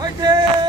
파이팅!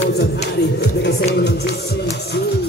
도전하리 내가 세우는 주시주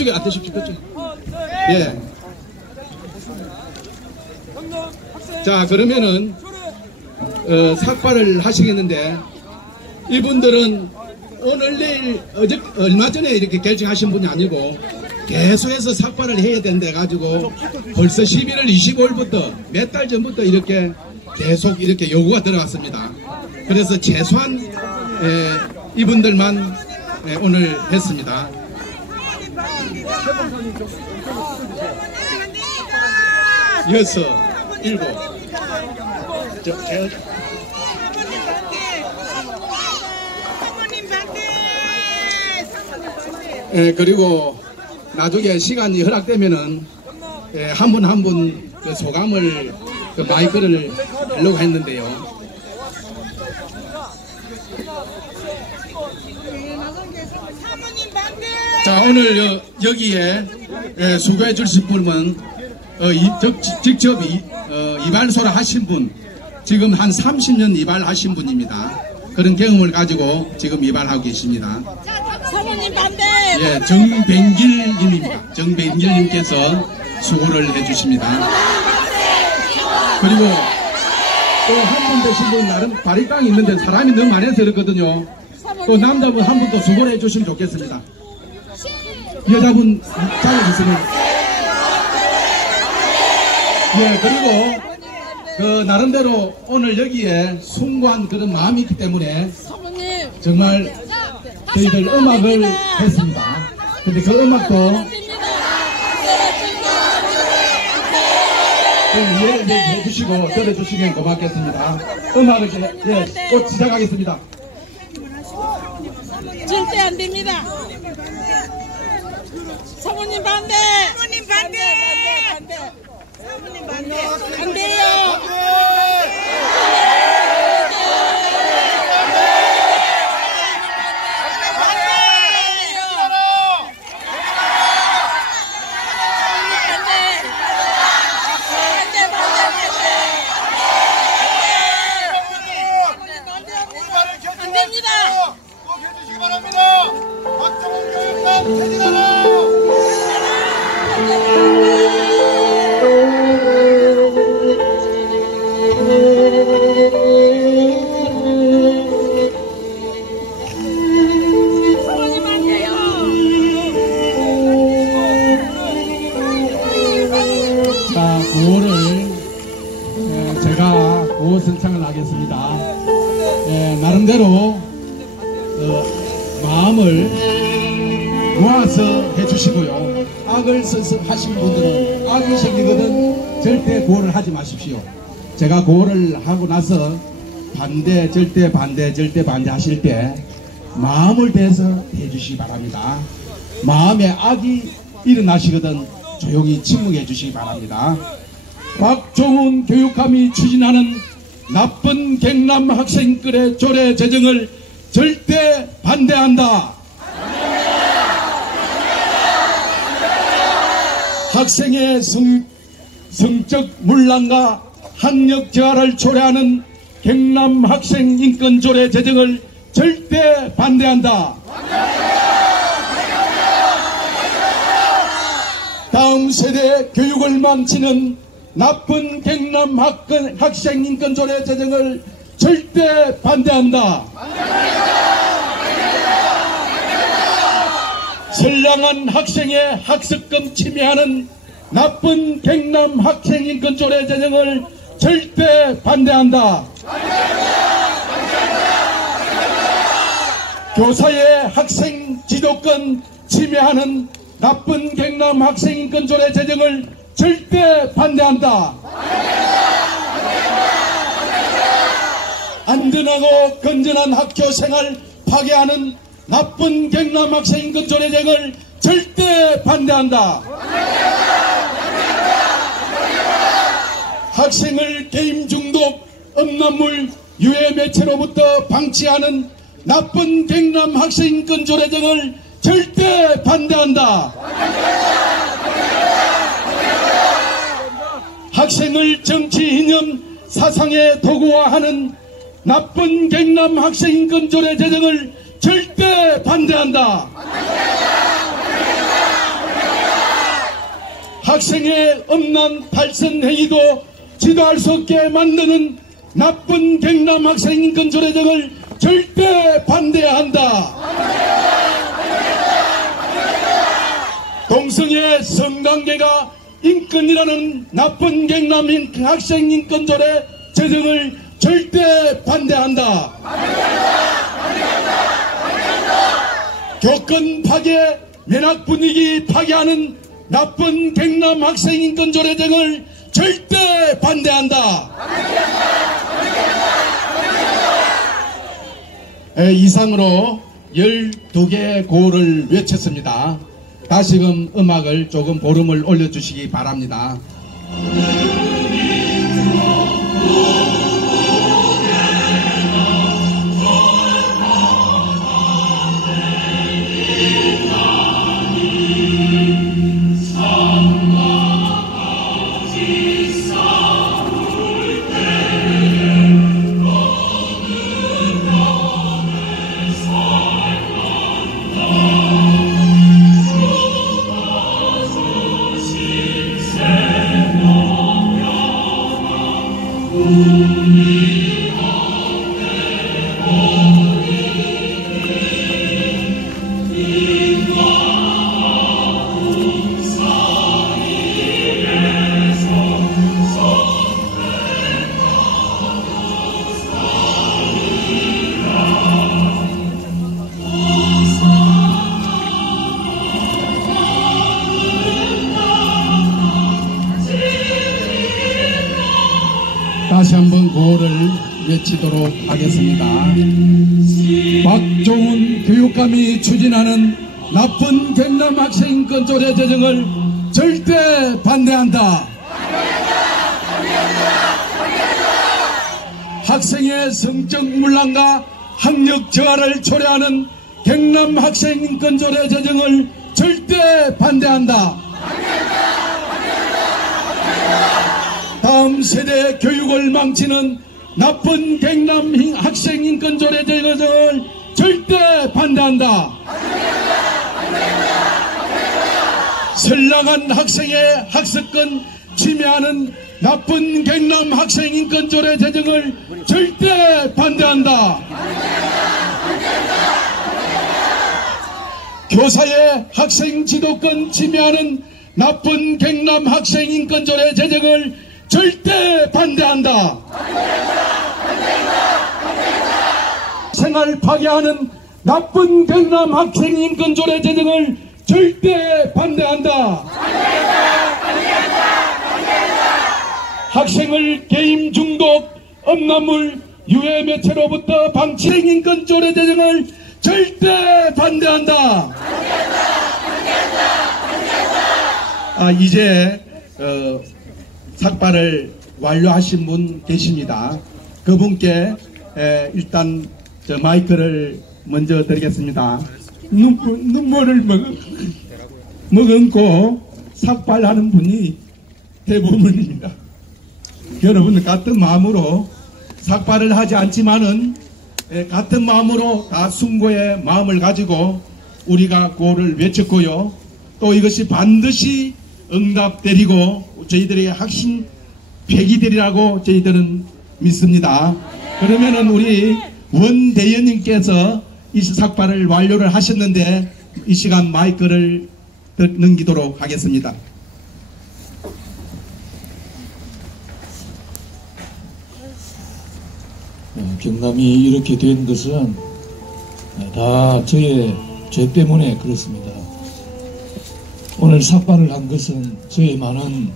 그쪽에 앉으십시오. 그쪽. 예. 자, 그러면은 삭발을 하시겠는데, 이분들은 오늘 내일 얼마 전에 이렇게 결정하신 분이 아니고 계속해서 삭발을 해야 된다 가지고 벌써 11월 25일부터 몇 달 전부터 이렇게 계속 이렇게 요구가 들어왔습니다. 그래서 최소한 이분들만 오늘 했습니다. 여섯, 일곱. 그리고 나중에 시간이 허락되면은 한 분 한 분 그 소감을 그 마이크를 하려고 했는데요. 자, 오늘 여기에 수고해 주실 분은 직접 이발소를 하신 분, 지금 한 30년 이발하신 분입니다. 그런 경험을 가지고 지금 이발하고 계십니다. 사모님 반대. 예, 정뱅길님입니다. 정뱅길님께서 수고를 해주십니다. 그리고 또 한 분 되신 분 나름 바리깡이 있는데 사람이 너무 많아서 그렇거든요. 또 남자분 한 분 더 수고를 해주시면 좋겠습니다. 여자분 잘해주시면. 예, 그리고 그 나름대로 오늘 여기에 숭고한 그런 마음이 있기 때문에 정말 저희들 음악을 했습니다. 근데 그 음악도 이해를 해주시고 들어주시면 고맙겠습니다. 음악을 곧 시작하겠습니다. 절대 안 됩니다. 사모님 반대. 사모님 반대. 반대. 사모님 반대. 안 돼요. 안 됩니다. 꼭 해주시기 바랍니다. 박정훈 교육감 퇴진하라. 사모님 안 돼요. 자, 구호를 제가 구호 선창을 하겠습니다. 나름대로 마음을 모아서 해주시고요. 악을 하신 분들은 악이 생기거든 절대 구호를 하지 마십시오. 제가 구호를 하고 나서 반대, 절대 반대, 절대 반대 하실 때 마음을 대해서 해주시기 바랍니다. 마음에 악이 일어나시거든 조용히 침묵해 주시기 바랍니다. 박정훈 교육감이 추진하는 나쁜 경남 학생들의 조례 제정을 절대 반대한다. 학생의 성적 문란과 학력 저하를 초래하는 경남 학생 인권 조례 제정을 절대 반대한다. 다음 세대 교육을 망치는 나쁜 경남 학생 인권 조례 제정을 절대 반대한다. 선량한 학생의 학습권 침해하는 나쁜 경남 학생 인권 조례 제정을 절대 반대한다. 교사의 학생 지도권 침해하는 나쁜 경남 학생 인권 조례 제정을 절대 반대한다. 안전하고 건전한 학교 생활 파괴하는 나쁜 경남 학생 인권 조례 제정을 절대 반대한다. 학생을 게임 중독, 음란물, 유해 매체로부터 방치하는 나쁜 경남 학생 인권 조례 제정을 절대 반대한다. 학생을 정치 이념 사상의 도구화하는 나쁜 경남 학생 인권 조례 제정을 절대 반대한다. 학생의 엄난 발선 행위도 지도할 수 없게 만드는 나쁜 경남 학생인권 조례정을 절대 반대한다. 동성애 성관계가 인권이라는 나쁜 경남 학생인권 조례 제정을 절대 반대한다. 교권 파괴, 면학 분위기 파괴하는 나쁜 경남 학생인권 조례 등을 절대 반대한다. 이상으로 12개의 구호를 외쳤습니다. 다시금 음악을 조금 볼륨을 올려주시기 바랍니다. 다시 한번 구호를 외치도록 하겠습니다. 박종훈 교육감이 추진하는 나쁜 경남 학생인권 조례 제정을 절대 반대한다. 학생의 성적 문란과 학력 저하를 초래하는 경남 학생인권 조례 제정을 절대 반대한다. 다음 세대 교육을 망치는 나쁜 경남 학생인권 조례 제정을 절대 반대한다. 선량한 학생의 학습권 침해하는 나쁜 경남 학생인권 조례 제정을 절대 반대한다. 교사의 학생 지도권 침해하는 나쁜 경남 학생인권 조례 제정을 절대 반대한다. 생활 파괴하는 나쁜 경남 학생인권 조례 제정을 절대 반대한다. 학생을 게임 중독, 음란물, 유해 매체로부터 방치 인권 조례 제정을 절대 반대한다. 이제 삭발을 완료하신 분 계십니다. 그분께 일단 저 마이크를 먼저 드리겠습니다. 눈물을 머금고 삭발하는 분이 대부분입니다. 여러분들 같은 마음으로 삭발을 하지 않지만은 같은 마음으로 다 숭고의 마음을 가지고 우리가 구호를 외쳤고요. 또 이것이 반드시 응답되리고 저희들의 확신 폐기되리라고 저희들은 믿습니다. 그러면은 우리 원대연님께서 이 삭발을 완료를 하셨는데 이 시간 마이크를 넘기도록 하겠습니다. 경남이 이렇게 된 것은 다 저의 죄 때문에 그렇습니다. 오늘 삭발을 한 것은 저의 많은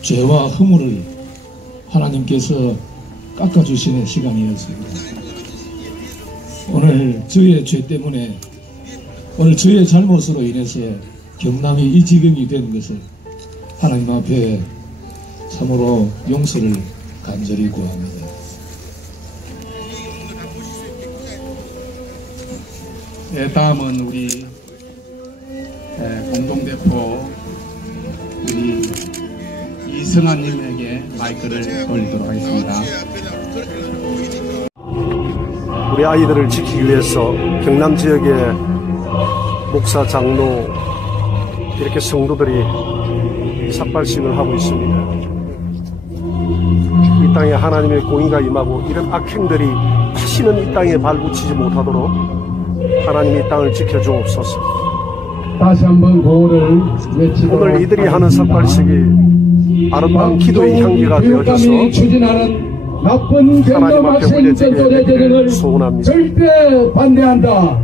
죄와 허물을 하나님께서 깎아주시는 시간이었습니다. 오늘 저의 죄 때문에, 오늘 저의 잘못으로 인해서 경남이 이 지경이 된 것을 하나님 앞에 참으로 용서를 간절히 구합니다. 네, 다음은 우리 공동대표 우리 이승환님에게 마이크를 돌리도록 하겠습니다. 우리 아이들을 지키기 위해서 경남 지역의 목사, 장로, 이렇게 성도들이 이 삭발식을 하고 있습니다. 이 땅에 하나님의 공의가 임하고 이런 악행들이 다시는 이 땅에 발붙이지 못하도록 하나님이 이 땅을 지켜주옵소서. 다시 한번 구호를 외치도록 오늘 이들이 하는 삭발식이 아름다운 기도의 향기가 되어져서 추진하는 나쁜 하나님 앞에 올려지게 되기를 소원합니다. 절대 반대한다.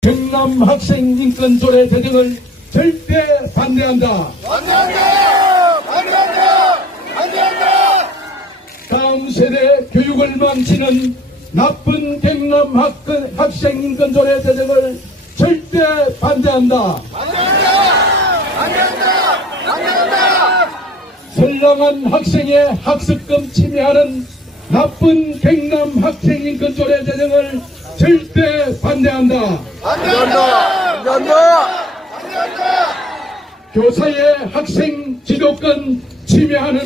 경남 학생 인권 조례 제정을 절대 반대한다. 다음 세대 교육을 망치는 나쁜 경남 학생 인권 조례 제정을 절대 반대한다. 선량한 학생의 학습권 침해하는 나쁜 경남 학생 인권 조례 제정을 절대 반대한다. 교사의 학생 지도권 침해하는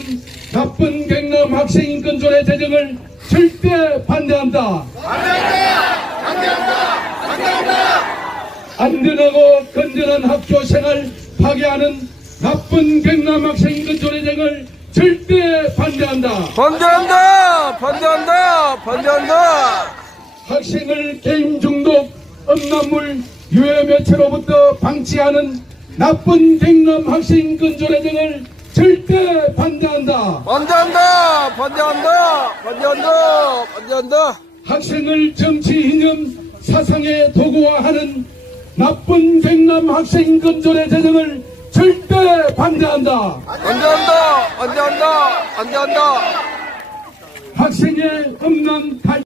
나쁜 경남 학생 인권 조례 제정을 절대 반대한다. 안전하고 건전한 학교 생활 파괴하는 나쁜 경남 학생 인권 조례 제정을 절대 반대한다. 반대한다. 학생을 게임 중독, 음란물, 유해 매체로부터 방치하는 나쁜 경남 학생 인권 조례 제정을 절대 반대한다. 학생을 정치 이념 사상의 도구화하는 나쁜 경남 학생 인권 조례 제정을 절대 반대한다. 학생의 음란 달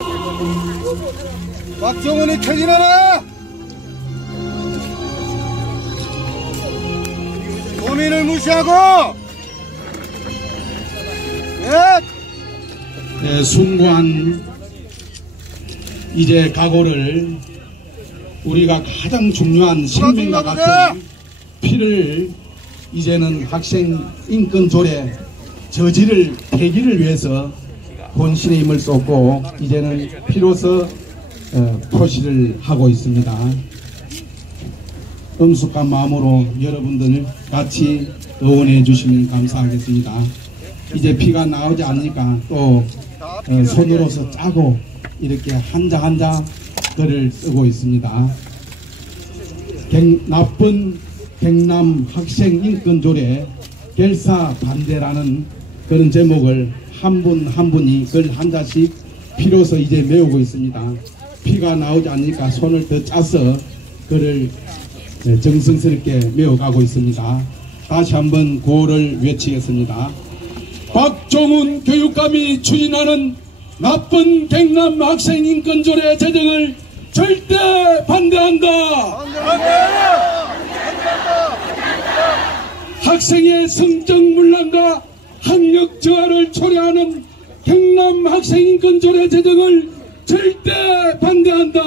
박정훈이 퇴진하라! 도민을 무시하고! 숭고한 이제 각오를 우리가 가장 중요한 생명과 같은 피를 이제는 학생 인권 조례 저지를 폐기를 위해서 본신의 힘을 쏟고 이제는 피로서 표시를 하고 있습니다. 엄숙한 마음으로 여러분들 같이 응원해 주시면 감사하겠습니다. 이제 피가 나오지 않으니까 또 손으로서 짜고 이렇게 한자 한자 글을 쓰고 있습니다. 나쁜 경남 학생 인권 조례 결사 반대라는 그런 제목을 한 분 한 분이 글 한 자씩 피로서 이제 메우고 있습니다. 피가 나오지 않으니까 손을 더 짜서 글을 정성스럽게 메워가고 있습니다. 다시 한번 구호를 외치겠습니다. 박정훈 교육감이 추진하는 나쁜 경남 학생 인권 조례 제정을 절대 반대한다. 학생의 성적 문란과 학력 저하를 초래하는 경남 학생 인권 조례 제정을 절대 반대한다.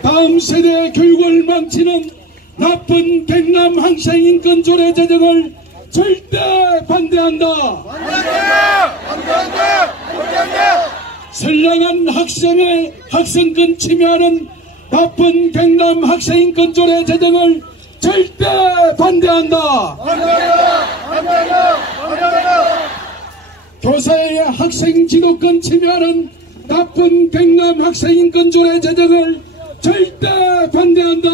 다음 세대 교육을 망치는 나쁜 경남 학생 인권 조례 제정을 절대 반대한다. 선량한 학생의 학생권 침해하는 나쁜 경남 학생 인권 조례 제정을 절대 반대한다. 교사의 학생 지도권 침해하는 나쁜 경남 학생 인권 조례 제정을 절대 반대한다.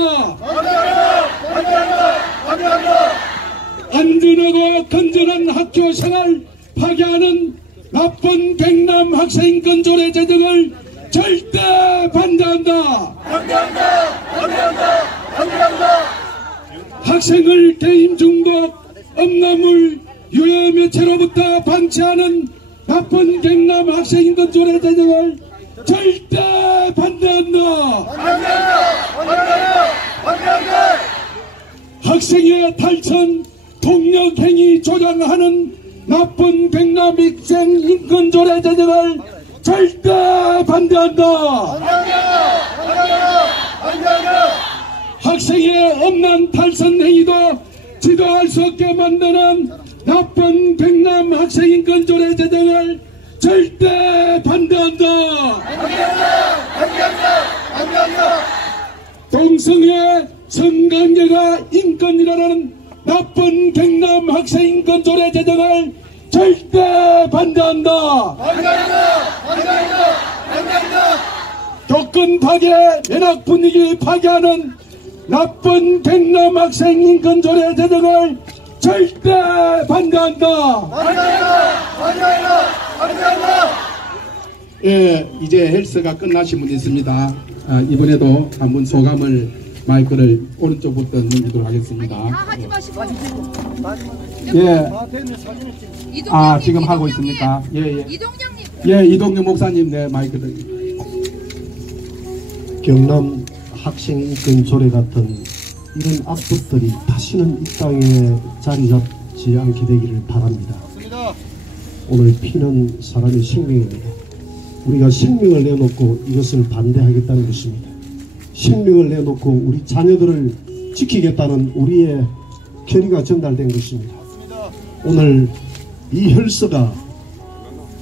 안전하고 건전한 학교 생활 파괴하는 나쁜 경남 학생 인권 조례 제정을 절대 반대한다. 학생을 게임 중독, 음란물, 유해 매체로부터 방치하는 나쁜 경남 학생 인권 조례 제정을 절대 반대한다. 학생의 탈선, 폭력 행위 조장하는 나쁜 경남 학생 인권 조례 제정을 절대 반대한다. 학생의 음란 탈선 행위도 지도할 수 없게 만드는 나쁜 경남 학생 인권 조례 제정을 절대 반대한다. 동성애 성관계가 인권이라는 나쁜 경남 학생 인권 조례 제정을 절대 반대한다. 교권 파괴, 연합 분위기 파괴하는 나쁜 경남 학생 인권 조례 제정을 절대 반대한다. 예, 이제 헬스가 끝나신 분이 있습니다. 이번에도 한번 소감을 마이크를 오른쪽부터 넘기도록 하겠습니다. 하지 마시고. 예. 지금 하고 있습니까? 예, 예. 이동영님. 예, 이동영 목사님, 네, 마이크를. 경남 학생인권 조례 같은 이런 악법들이 다시는 이 땅에 자리 잡지 않게 되기를 바랍니다. 오늘 피는 사람의 생명입니다. 우리가 생명을 내놓고 이것을 반대하겠다는 것입니다. 생명을 내놓고 우리 자녀들을 지키겠다는 우리의 결의가 전달된 것입니다. 오늘 이 혈서가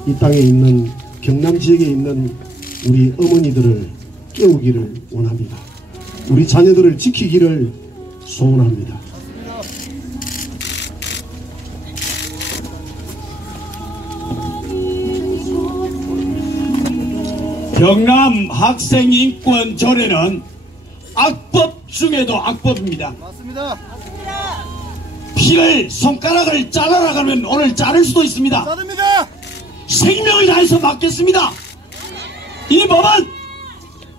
이 땅에 있는 경남 지역에 있는 우리 어머니들을 깨우기를 원합니다. 우리 자녀들을 지키기를 소원합니다. 경남 학생인권 조례는 악법 중에도 악법입니다. 맞습니다. 피를 손가락을 잘라라 가면 오늘 자를 수도 있습니다. 자릅니다. 생명을 다해서 막겠습니다. 이 법은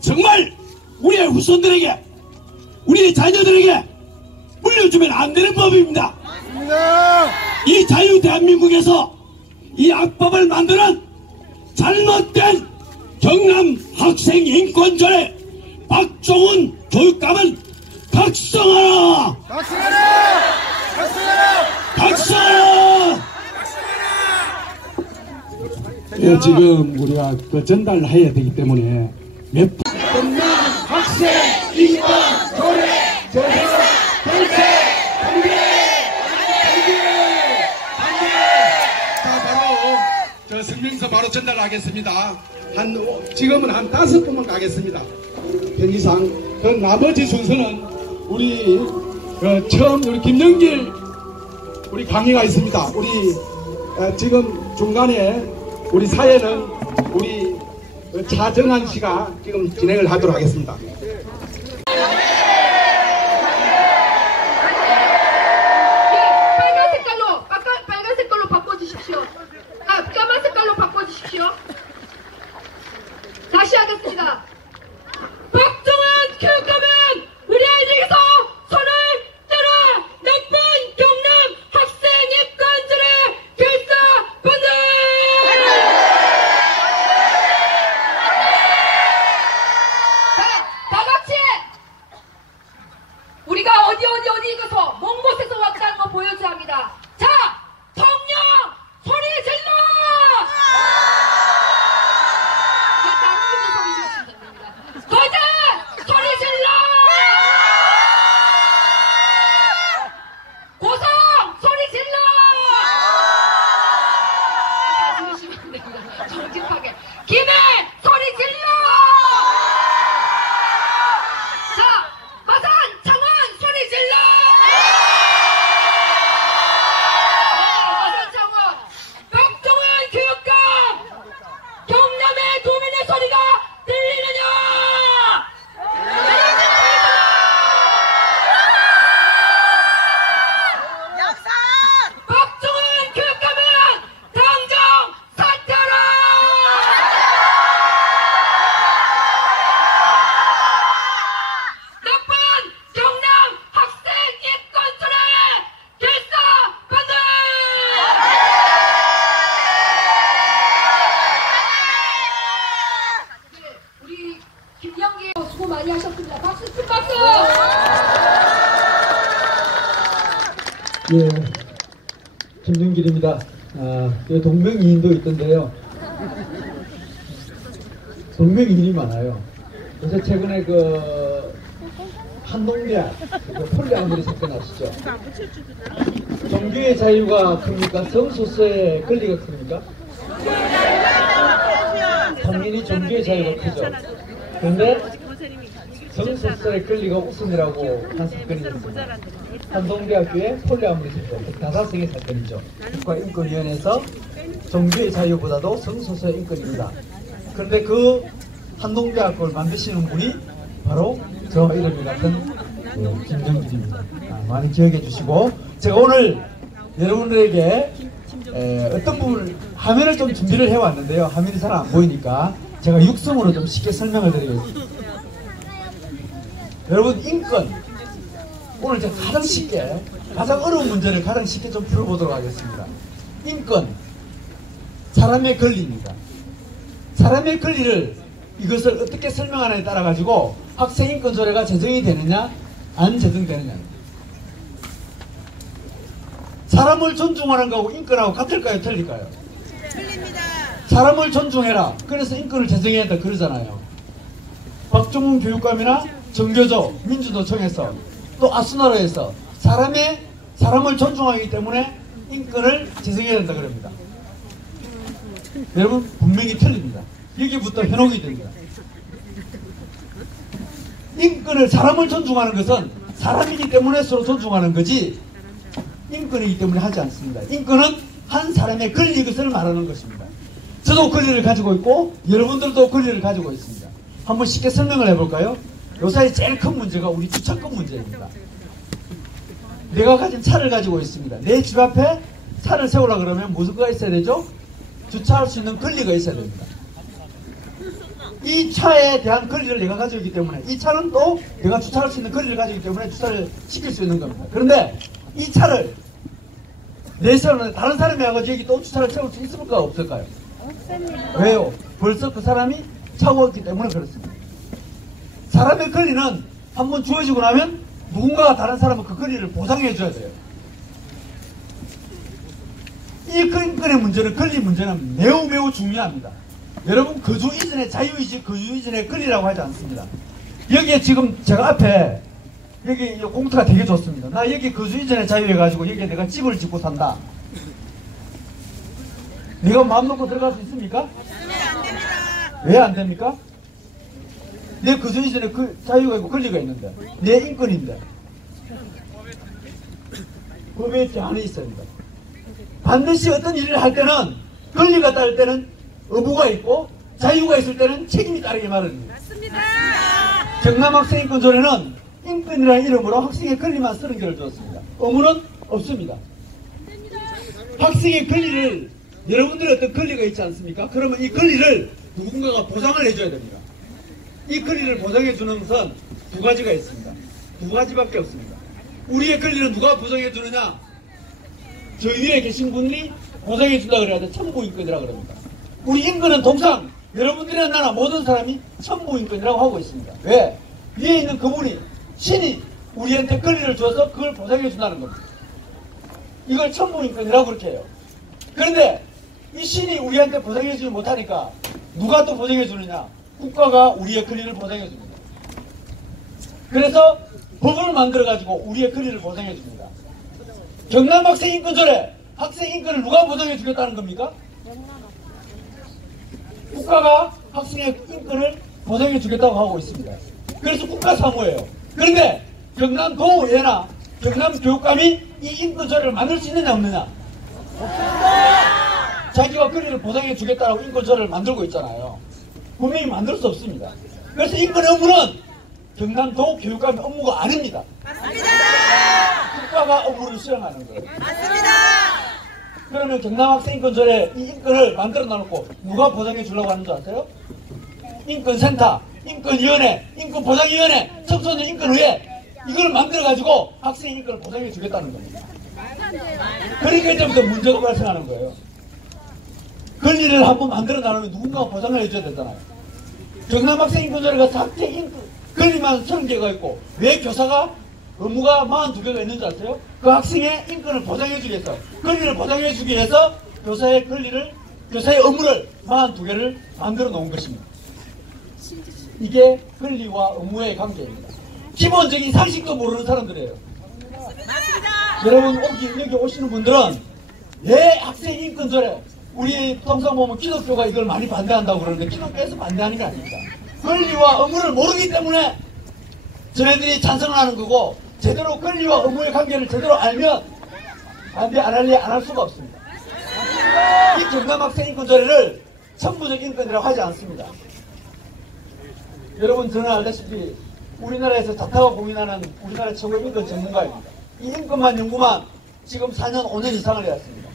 정말 우리의 후손들에게, 우리의 자녀들에게 물려주면 안 되는 법입니다. 맞습니다. 이 자유 대한민국에서 이 악법을 만드는 잘못된 경남 학생인권조례 박종훈 교육감은 각성하라! 각성하라! 각성하라! 각성하라! 예, 지금 우리가 그 전달해야 되기 때문에 몇 분. 경남 학생인권 조례 제정 반대! 자, 바로 저 성명서 바로 전달하겠습니다. 지금은 한 5분만 가겠습니다. 편의상. 그 나머지 순서는 우리 처음 우리 김영길 우리 강의가 있습니다. 우리 지금 중간에 우리 사회는 우리 차정한 씨가 지금 진행을 하도록 하겠습니다. 빨간 색깔로 바꿔주십시오. 까만 색깔로 바꿔주십시오. 다시 하겠습니다. 박종훈 교육감은 우리 아이들에게서 손을 떼라! 나쁜 경남 학생인권조례 결사 반대! 자, 다같이 우리가 어디 가서 먼 곳에서 왔다는 거 보여줘야 합니다. 자, 통영 소리 질러! 거자! 소리 질러! 고성! 소리 질러! 들으시면 안 됩니다. 정직하게. 김해! 소리 질러! 자, 마산! 창원! 소리 질러! 마산 창원! 박종훈 교육감! 경남의 도민의 소리가 들리느냐? 박종훈 교육감은 당장 사퇴하라! 나쁜 경남 학생 인권조례 결사 반대! 우리 김영기 수고 많이 하셨습니다. 박수 큰 박수! 예, 김윤길입니다. 동명이인도 있던데요. 동명이인이 많아요. 그래서 최근에 그 한동대학 그 폴리아모리 사건 아시죠? 종교의 자유가 큽니까? 성소수의 권리가 큽니까? 당연히 종교의 자유가 크죠. 그런데 성소수의 권리가 우선이라고 한 사건이 있습니다. 한동대학교의 폴리아모리 사건, 다사성의 사건이죠. 국가인권위원회에서 종교의 자유보다도 성소수의 인권입니다. 그런데 그 한동대학교를 만드시는 분이 바로 저 이름이 같은 김정길입니다. 많이 기억해 주시고, 제가 오늘 여러분들에게 어떤 부분을 화면을 좀 준비를 해왔는데요. 화면이 잘 안 보이니까 제가 육성으로 좀 쉽게 설명을 드리겠습니다. 여러분, 인권, 오늘 제가 가장 어려운 문제를 가장 쉽게 좀 풀어보도록 하겠습니다. 인권, 사람의 권리입니다. 사람의 권리를, 이것을 어떻게 설명하느냐에 따라 가지고 학생인권조례가 제정이 되느냐 안 제정되느냐. 사람을 존중하는 거하고 인권하고 같을까요, 틀릴까요? 틀립니다. 사람을 존중해라, 그래서 인권을 제정해야 한다 그러잖아요. 박종훈 교육감이나 정교조 민주노총에서 또 아수나라에서 사람을 존중하기 때문에 인권을 제정해야 된다 그럽니다. 여러분, 분명히 틀립니다. 여기부터 현혹이 됩니다. 인권을, 사람을 존중하는 것은 사람이기 때문에 서로 존중하는 거지 인권이기 때문에 하지 않습니다. 인권은 한 사람의 권리, 것을 말하는 것입니다. 저도 권리를 가지고 있고 여러분들도 권리를 가지고 있습니다. 한번 쉽게 설명을 해볼까요? 요사이 제일 큰 문제가 우리 주차권 문제입니다. 내가 가진 차를 가지고 있습니다. 내 집 앞에 차를 세우라 그러면 뭐가 있어야 되죠? 주차할 수 있는 권리가 있어야 됩니다. 이 차에 대한 권리를 내가 가지고 있기 때문에, 이 차는 또 내가 주차할 수 있는 권리를 가지고 있기 때문에 주차를 시킬 수 있는 겁니다. 그런데 이 차를 내 세우는 다른 사람이 와가지고 여기 또 주차를 세울 수 있을까 없을까요? 없습니다. 왜요? 벌써 그 사람이 차고 있기 때문에 그렇습니다. 사람의 권리는 한번 주어지고 나면 누군가가 다른 사람은 그 권리를 보상해 줘야 돼요. 이 인권의 문제는, 권리 문제는 매우 중요합니다. 여러분, 거주 이전의 자유의지, 거주 이전의 권리라고 하지 않습니다. 여기에 지금 제가 앞에 여기 공터가 되게 좋습니다. 나 여기 거주 이전의 자유해가지고 여기에 내가 집을 짓고 산다. 내가 마음 놓고 들어갈 수 있습니까? 왜 안 됩니까? 내 거주 이전에 그 자유가 있고 권리가 있는데, 내 인권인데 법에 제한이 있어야 합니다. 반드시 어떤 일을 할 때는 권리가 따를 때는 의무가 있고 자유가 있을 때는 책임이 따르게 마련입니다. 맞습니다. 경남학생인권조례는 인권이라는 이름으로 학생의 권리만 30개를 주었습니다. 의무는 없습니다. 학생의 권리를, 여러분들의 어떤 권리가 있지 않습니까? 그러면 이 권리를 누군가가 보상을 해줘야 됩니다. 이 권리를 보상해 주는 것은 두 가지가 있습니다. 두 가지밖에 없습니다. 우리의 권리는 누가 보상해 주느냐? 저 위에 계신 분이 보상해 준다 그래야 돼. 천부인권이라고 그럽니다. 우리 인권은 통상 여러분들이나 나나 모든 사람이 천부인권이라고 하고 있습니다. 왜? 위에 있는 그분이, 신이 우리한테 권리를 줘서 그걸 보상해 준다는 겁니다. 이걸 천부인권이라고 그렇게 해요. 그런데 이 신이 우리한테 보상해 주지 못하니까 누가 또 보상해 주느냐? 국가가 우리의 권리를 보상해 줍니다. 그래서 법을 만들어 가지고 우리의 권리를 보상해 줍니다. 경남학생인권조례, 학생인권을 누가 보장해 주겠다는 겁니까? 국가가 학생의 인권을 보장해 주겠다고 하고 있습니다. 그래서 국가 사무예요. 그런데 경남도의회나 경남교육감이 이 인권조례를 만들 수 있느냐 없느냐? 자기가 권리를 보장해 주겠다고 인권조례를 만들고 있잖아요. 분명히 만들 수 없습니다. 그래서 인권 업무는 경남도 교육감의 업무가 아닙니다. 맞습니다. 국가가 업무를 수행하는 거예요. 맞습니다. 그러면 경남학생인권조례 이 인권을 만들어 놔놓고 누가 보장해 주려고 하는 줄 아세요? 인권센터, 인권위원회, 인권보장위원회, 청소년 인권의회, 이걸 만들어 가지고 학생 인권을 보장해 주겠다는 겁니다. 그러니까 이제부터 문제가 발생하는 거예요. 권리를 한번 만들어 놔놓으면 누군가가 보장을 해줘야 되잖아요. 경남학생인권조례가 학생 권리만 30개가 있고 왜 교사가 의무가 42개가 있는 줄 아세요? 그 학생의 인권을 보장해주기 위해서, 권리를 보장해주기 위해서 교사의 의무를 42개를 만들어 놓은 것입니다. 이게 권리와 의무의 관계입니다. 기본적인 상식도 모르는 사람들이에요. 맞습니다. 여러분, 여기 오시는 분들은 왜 학생인권조례, 우리 통상 보면 기독교가 이걸 많이 반대한다고 그러는데 기독교에서 반대하는 게 아닙니다. 권리와 의무를 모르기 때문에 저네들이 찬성을 하는 거고 제대로 권리와 의무의 관계를 제대로 알면 반대 안 할래 안 할 수가 없습니다. 이 경남학생 인권조례를 천부적 인권이라고 하지 않습니다. 여러분 저는 알다시피 우리나라에서 자타가 공인하는 우리나라 최고의 인권 전문가입니다. 이 인권만 연구만 지금 4년 5년 이상을 해왔습니다.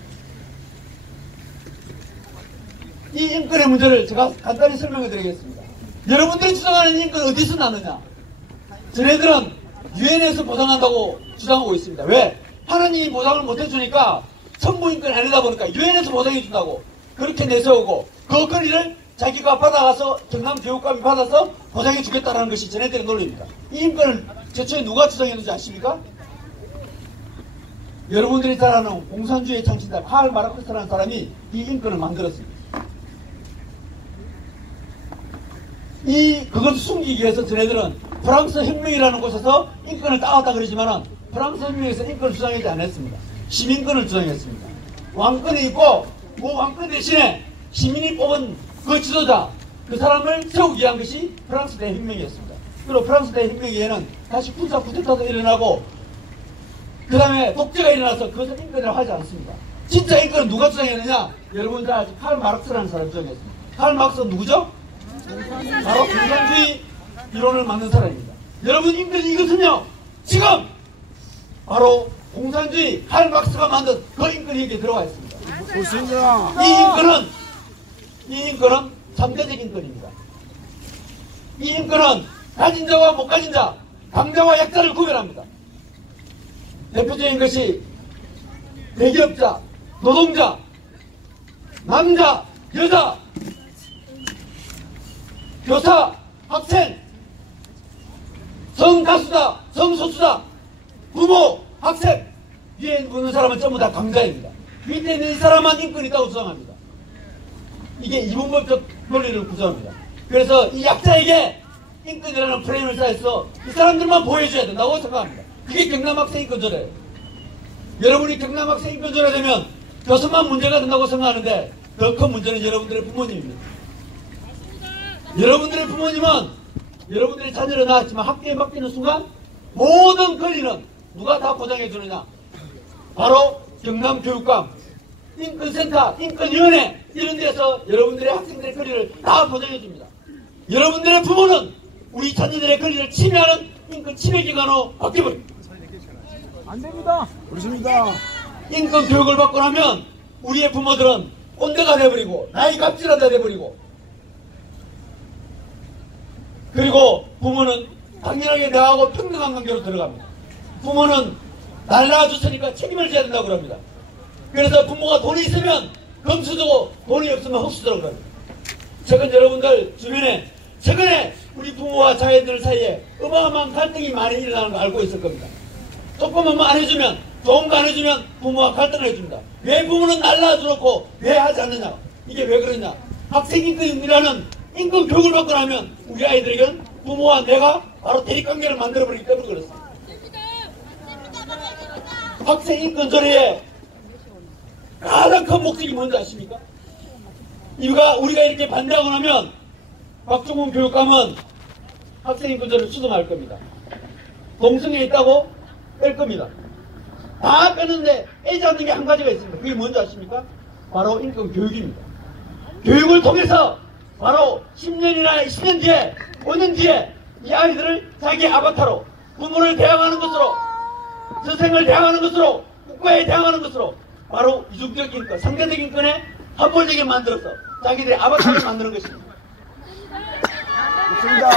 이 인권의 문제를 제가 간단히 설명해 드리겠습니다. 여러분들이 주장하는 인권 어디서 나느냐? 저희들은 유엔에서 보장한다고 주장하고 있습니다. 왜? 하나님이 보장을 못해주니까 천부인권이 아니다 보니까 유엔에서 보장해준다고 그렇게 내세우고 그 권리를 자기가 받아가서 경남교육감이 받아서 보장해주겠다는 것이 저네들의 논리입니다. 이 인권을 최초에 누가 주장했는지 아십니까? 여러분들이 잘 아는 공산주의 창시자 칼 마르크스라는 사람이 이 인권을 만들었습니다. 그것을 숨기기 위해서 저네들은 프랑스 혁명이라는 곳에서 인권을 따왔다 그러지만은 프랑스 혁명에서 인권을 주장하지 않았습니다. 시민권을 주장했습니다. 왕권이 있고 그 왕권 대신에 시민이 뽑은 그 지도자 그 사람을 세우기 위한 것이 프랑스 대혁명이었습니다. 그리고 프랑스 대혁명에는 다시 군사 쿠데타도 일어나고 그 다음에 독재가 일어나서 그것을 인권이라고 하지 않습니다. 진짜 인권은 누가 주장했느냐? 여러분 다 아직 칼 마르크스라는 사람이 주장했습니다. 칼 마르크스는 누구죠? 바로 공산주의 이론을 만든 사람입니다. 여러분 인권이 이것은요 지금 바로 공산주의 칼 마르크스가 만든 그 인권이 여기에 들어가 있습니다. 이 인권은 3대적 인권입니다. 이 인권은 가진 자와 못 가진 자, 강자와 약자를 구별합니다. 대표적인 것이 대기업자, 노동자, 남자, 여자, 교사, 학생, 성가수자, 성소수자, 부모, 학생 위에 있는 사람은 전부 다 강자입니다. 밑에 있는 이 사람만 인권이 있다고 주장합니다. 이게 이분법적 논리를 구성합니다. 그래서 이 약자에게 인권이라는 프레임을 쌓아서 이 사람들만 보여줘야 된다고 생각합니다. 그게 경남학생 인권조례예요. 여러분이 경남학생 인권조례 되면 교수만 문제가 된다고 생각하는데 더 큰 문제는 여러분들의 부모님입니다. 여러분들의 부모님은 여러분들의 자녀를 낳았지만 학교에 맡기는 순간 모든 권리는 누가 다 보장해 주느냐? 바로 경남교육감, 인권센터, 인권위원회 이런 데서 여러분들의 학생들의 권리를 다 보장해 줍니다. 여러분들의 부모는 우리 자녀들의 권리를 침해하는 인권 침해 기관으로 바뀌어버립니다. 안 됩니다. 그렇습니다. 인권 교육을 받고 나면 우리의 부모들은 꼰대가 돼버리고 나이 갑질하다 돼버리고 그리고 부모는 당연하게 나하고 평등한 관계로 들어갑니다. 부모는 날 낳아줬으니까 책임을 져야 된다고 그럽니다. 그래서 부모가 돈이 있으면 검수 주고 돈이 없으면 흡수 주라고 그럽니다. 최근 여러분들 주변에 최근에 우리 부모와 자녀들 사이에 어마어마한 갈등이 많이 일어나는 거 알고 있을 겁니다. 조금만 안 해주면 좋은 거 안 해주면 부모와 갈등을 해줍니다. 왜 부모는 날 낳아주놓고 왜 하지 않느냐? 이게 왜 그러냐? 학생인권이라는 인권 교육을 받고 나면 우리 아이들에게는 부모와 내가 바로 대립관계를 만들어버리기 때문에 그렇습니다. 학생인권조례의 가장 큰 목적이 뭔지 아십니까? 우리가 이렇게 반대하고 나면 박종훈 교육감은 학생인권조례를 수정할 겁니다. 동성애 있다고 뺄 겁니다. 다 빼는데 빼지 않는 게 한 가지가 있습니다. 그게 뭔지 아십니까? 바로 인권교육입니다. 교육을 통해서 바로 10년이나 20년 뒤에 5년 뒤에 이 아이들을 자기 아바타로 부모를 대항하는 것으로 선생을 대항하는 것으로 국가에 대항하는 것으로 바로 이중적 인권, 상대적 인권에 합벌되게 만들어서 자기들의 아바타를 만드는 것입니다. 좋습니다.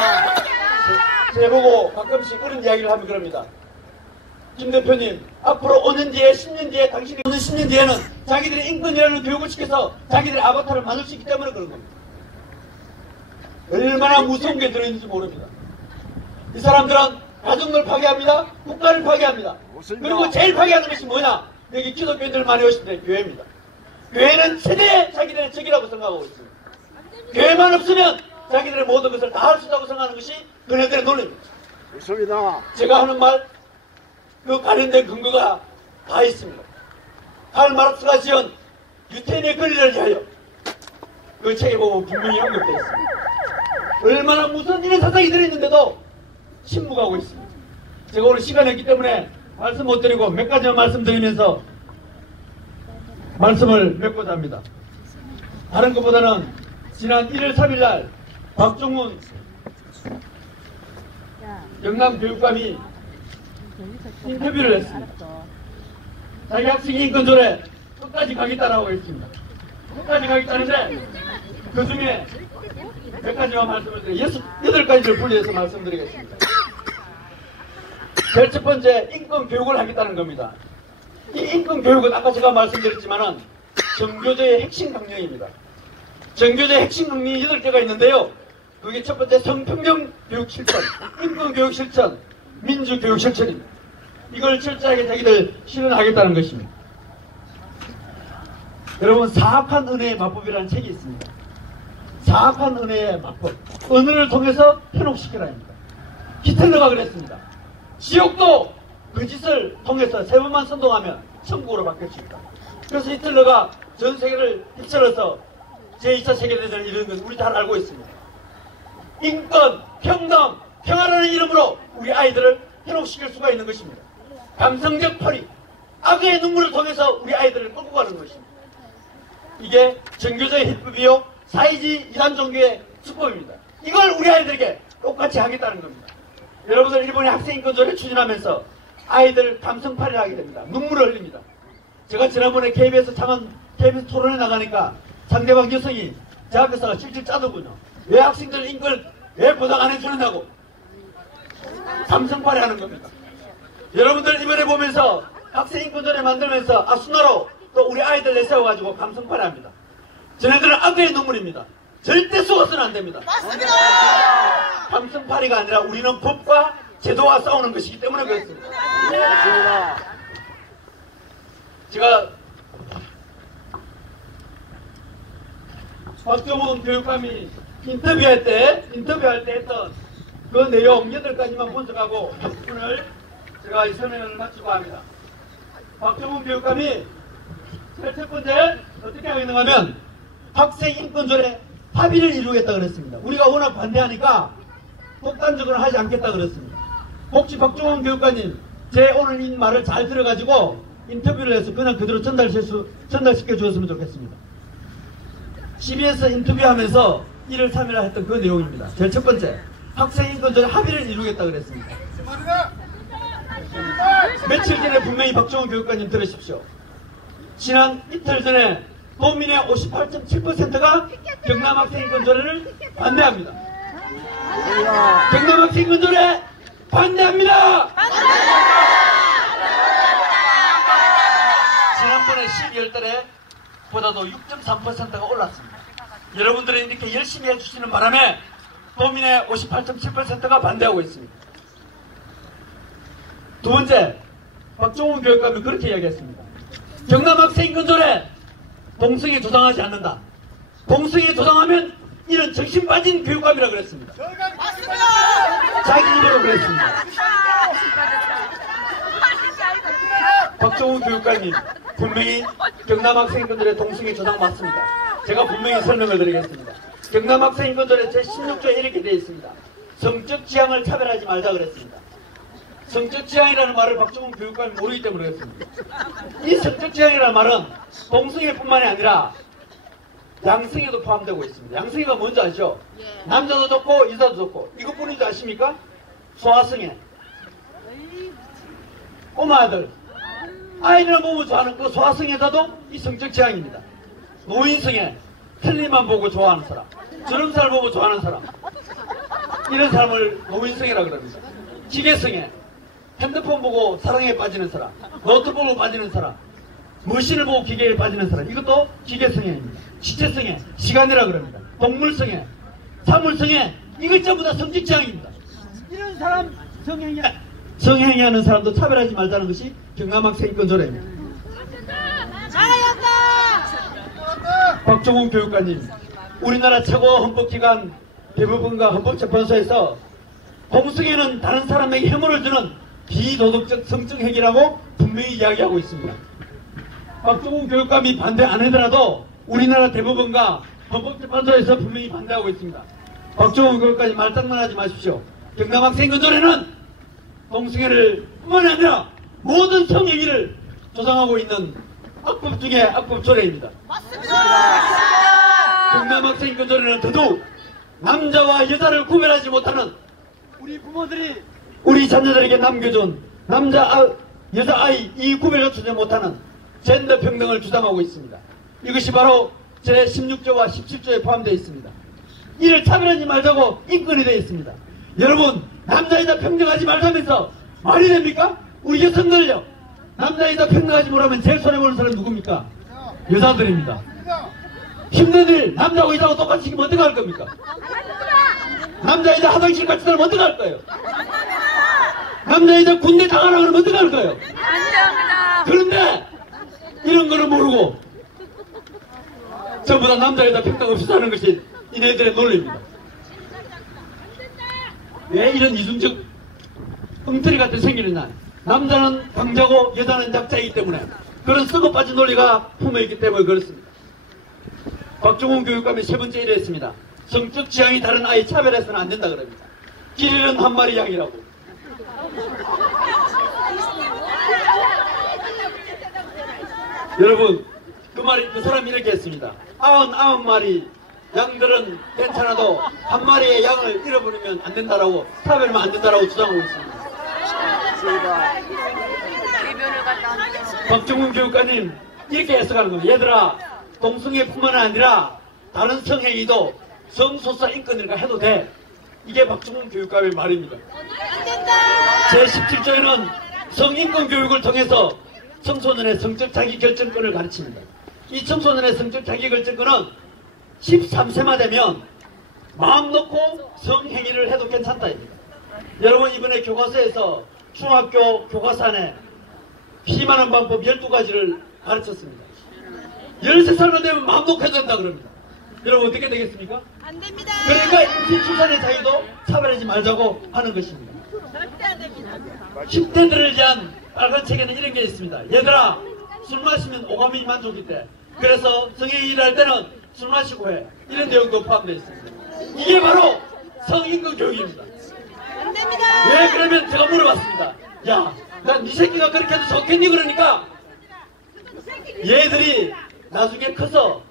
제 보고 가끔씩 그런 이야기를 하면 그럽니다. 김 대표님, 앞으로 5년 뒤에 10년 뒤에 당신이 오는 10년 뒤에는 자기들의 인권이라는 교육을 시켜서 자기들의 아바타를 만들 수 있기 때문에 그런 겁니다. 얼마나 무서운 게 들어있는지 모릅니다. 이 사람들은 가정을 파괴합니다. 국가를 파괴합니다. 그리고 제일 파괴하는 것이 뭐냐? 여기 기독교인들 많이 오실 때 교회입니다. 교회는 최대의 자기들의 적이라고 생각하고 있습니다. 교회만 없으면 자기들의 모든 것을 다 할 수 있다고 생각하는 것이 그네들의 논리입니다. 그렇습니다. 제가 하는 말, 그 관련된 근거가 다 있습니다. 칼 마르크스가 지은 유태인의 권리를 위하여 그 책에 보면 분명히 언급되어 있습니다. 얼마나 무서운 이런 사상이 들어있는데도 침묵하고 있습니다. 제가 오늘 시간이 없기 때문에 말씀 못 드리고 몇 가지만 말씀드리면서 말씀을 맺고자 합니다. 다른 것보다는 지난 1월 3일 날 박종훈 영남교육감이 인터뷰를 했습니다. 자기 학생 인권조례 끝까지 가겠다라고 했습니다. 끝까지 가겠다는데 그 중에 몇 가지만 말씀을 드리고 8가지를 분리해서 말씀드리겠습니다. 제일 첫 번째, 인권교육을 하겠다는 겁니다. 이 인권교육은 아까 제가 말씀드렸지만은 정교조의 핵심 강령입니다. 정교조의 핵심 강령이 8개가 있는데요. 그게 첫 번째 성평등 교육 실천, 인권교육 실천, 민주교육 실천입니다. 이걸 철저하게 자기들 실현하겠다는 것입니다. 여러분, 사악한 은혜의 마법이라는 책이 있습니다. 사악한 은혜의 마법. 은혜를 통해서 현혹시키라 합니다. 히틀러가 그랬습니다. 지옥도 그 짓을 통해서 3번만 선동하면 천국으로 바뀔 수 있다. 그래서 히틀러가 전 세계를 휩쓸어서 제2차 세계대전을 이룬 건 우리 잘 알고 있습니다. 인권, 평등, 평화라는 이름으로 우리 아이들을 현혹시킬 수가 있는 것입니다. 감성적 포리, 악의 눈물을 통해서 우리 아이들을 끌고 가는 것입니다. 이게 정교조의 해법이요, 사이지 이단 종교의 수법입니다. 이걸 우리 아이들에게 똑같이 하겠다는 겁니다. 여러분들 일본의 학생인권조례를 추진하면서 아이들 감성팔이를 하게 됩니다. 눈물을 흘립니다. 제가 지난번에 KBS 토론에 나가니까 상대방 여성이 제 앞에서 실질 짜더군요. 왜 학생들 인권 왜 보장 안 해주느냐고 감성팔이 하는 겁니다. 여러분들 이번에 보면서 학생인권조례 만들면서 순화로 또 우리 아이들 내세워가지고 감성팔이 합니다. 쟤네들은 악의 눈물입니다. 절대 속아서는 안 됩니다. 맞습니다. 감성팔이가 아니라 우리는 법과 제도와 싸우는 것이기 때문에 그렇습니다. 제가 박종훈 교육감이 인터뷰할 때 했던 그 내용 8가지만 분석하고 오늘 제가 이 설명을 마치고 합니다. 박종훈 교육감이 첫 번째 어떻게 하겠는가 하면 학생인권조례 합의를 이루겠다 그랬습니다. 우리가 워낙 반대하니까 독단적으로 하지 않겠다 그랬습니다. 혹시 박종훈 교육관님 제 오늘 이 말을 잘 들어가지고 인터뷰를 해서 그냥 그대로 전달시켜 주었으면 좋겠습니다. CBS 인터뷰하면서 1월 3일 했던 그 내용입니다. 제일 첫 번째, 학생인권조례 합의를 이루겠다 그랬습니다. 며칠 전에 분명히 박종훈 교육관님 들으십시오. 지난 이틀 전에 도민의 58.7%가 경남학생인권조례를 반대합니다. 경남학생인권조례 반대합니다. 지난번에 12월 달에 보다도 6.3%가 올랐습니다. 여러분들이 이렇게 열심히 해주시는 바람에 도민의 58.7%가 반대하고 있습니다. 두 번째, 박종훈 교육감이 그렇게 이야기했습니다. 경남학생인권조례 동성애 조장하지 않는다. 동성애 조장하면 이런 정신 빠진 교육감이라 그랬습니다. 자기 입으로 그랬습니다. 박종훈 교육감님 분명히 경남학생인권조례 동성애 조장 맞습니다. 제가 분명히 설명을 드리겠습니다. 경남학생인권조례 제16조에 이렇게 되어 있습니다. 성적 지향을 차별하지 말자 그랬습니다. 성적 지향이라는 말을 박종훈 교육감이 모르기 때문에 그랬습니다. 이 성적 지향이라는 말은 동성애뿐만이 아니라 양성애도 포함되고 있습니다. 양성애가 뭔지 아시죠? 남자도 좋고 여자도 좋고 이것뿐인지 아십니까? 소아성애, 꼬마아들, 아이를 보고 좋아하는 그 소아성애자도 이 성적 지향입니다. 노인성애, 텔레비만 보고 좋아하는 사람, 저런 사람 보고 좋아하는 사람, 이런 사람을 노인성애라고 그럽니다. 기계성애, 핸드폰 보고 사랑에 빠지는 사람, 노트북으로 빠지는 사람, 머신을 보고 기계에 빠지는 사람, 이것도 기계성애입니다. 지체성애, 시간이라고 그럽니다. 동물성애, 사물성애, 이것 전부 다 성직지향입니다. 이런 사람 성행위하는 사람도 차별하지 말자는 것이 경남학생인권조례입니다. 박종훈 교육관님, 우리나라 최고 헌법기관 대법원과 헌법재판소에서 동성애는 다른 사람에게 해물을 주는 비도덕적 성적 행위라고 분명히 이야기하고 있습니다. 박종훈 교육감이 반대 안 하더라도 우리나라 대법원과 헌법재판소에서 분명히 반대하고 있습니다. 박종훈 교육감이 말장난하지 마십시오. 경남학생운동회는 동성애를 뿐만 아니라 모든 성행위를 조장하고 있는 악법 중에 악법 조례입니다. 경남학생운동회는 더더욱 남자와 여자를 구별하지 못하는 우리 부모들이 우리 자녀들에게 남겨준 여자 아이 이 구별을 주지 못하는 젠더 평등을 주장하고 있습니다. 이것이 바로 제16조와 17조에 포함되어 있습니다. 이를 차별하지 말자고 인권이 되어 있습니다. 여러분, 남자이다 평등하지 말자면서 말이 됩니까? 우리 여성들요, 남자이다 평등하지 못하면 제일 손해보는 사람이 누굽니까? 여자들입니다. 힘든 일 남자하고 여자하고 똑같이 시키면 어떻게 할 겁니까? 남자 여자 화장실 같이 들으면 어떻게 할 거예요? 남자 여자 군대 당하라 그러면 어떻게 할 거예요? 그런데 이런 거를 모르고 전부 다 남자 여자 평등 없이 사는 것이 이네들의 논리입니다. 왜 이런 이중적 엉터리 같은 생기느냐? 남자는 강자고 여자는 약자이기 때문에 그런 썩어 빠진 논리가 품어있기 때문에 그렇습니다. 박종훈 교육감이 세 번째 일을 했습니다. 성적 지향이 다른 아이 차별해서는 안 된다 그럽니다. 길 잃은 한 마리 양이라고. 여러분, 그 사람이 이렇게 했습니다. 99마리 양들은 괜찮아도 한 마리의 양을 잃어버리면 안 된다라고, 차별하면 안 된다라고 주장하고 있습니다. 박종훈 교육관님 이렇게 해석하는 겁니다. 얘들아, 동성애뿐만 아니라 다른 성행위도 성소수자 인권이니까 해도 돼. 이게 박종훈 교육감의 말입니다. 제17조에는 성인권 교육을 통해서 청소년의 성적 자기결정권을 가르칩니다. 이 청소년의 성적 자기결정권은 13세만 되면 마음 놓고 성행위를 해도 괜찮다 입니다. 여러분, 이번에 교과서에서 중학교 교과서 안에 피만한 방법 12가지를 가르쳤습니다. 13살만 되면 마음 놓고 해도 된다 그럽니다. 여러분, 어떻게 되겠습니까? 안 됩니다. 그러니까 임신 출산의 자유도 차별하지 말자고 하는 것입니다. 절대 안 됩니다. 10대들을 위한 빨간 책에는 이런 게 있습니다. 얘들아, 술 마시면 오감이 만족이대. 그래서 성행위를 할 때는 술 마시고 해. 이런 내용도 포함되어 있습니다. 이게 바로 성인권 교육입니다. 안 됩니다. 왜 그러면 제가 물어봤습니다. 야, 난 네 새끼가 그렇게 해도 좋겠니? 그러니까 얘들이 나중에 커서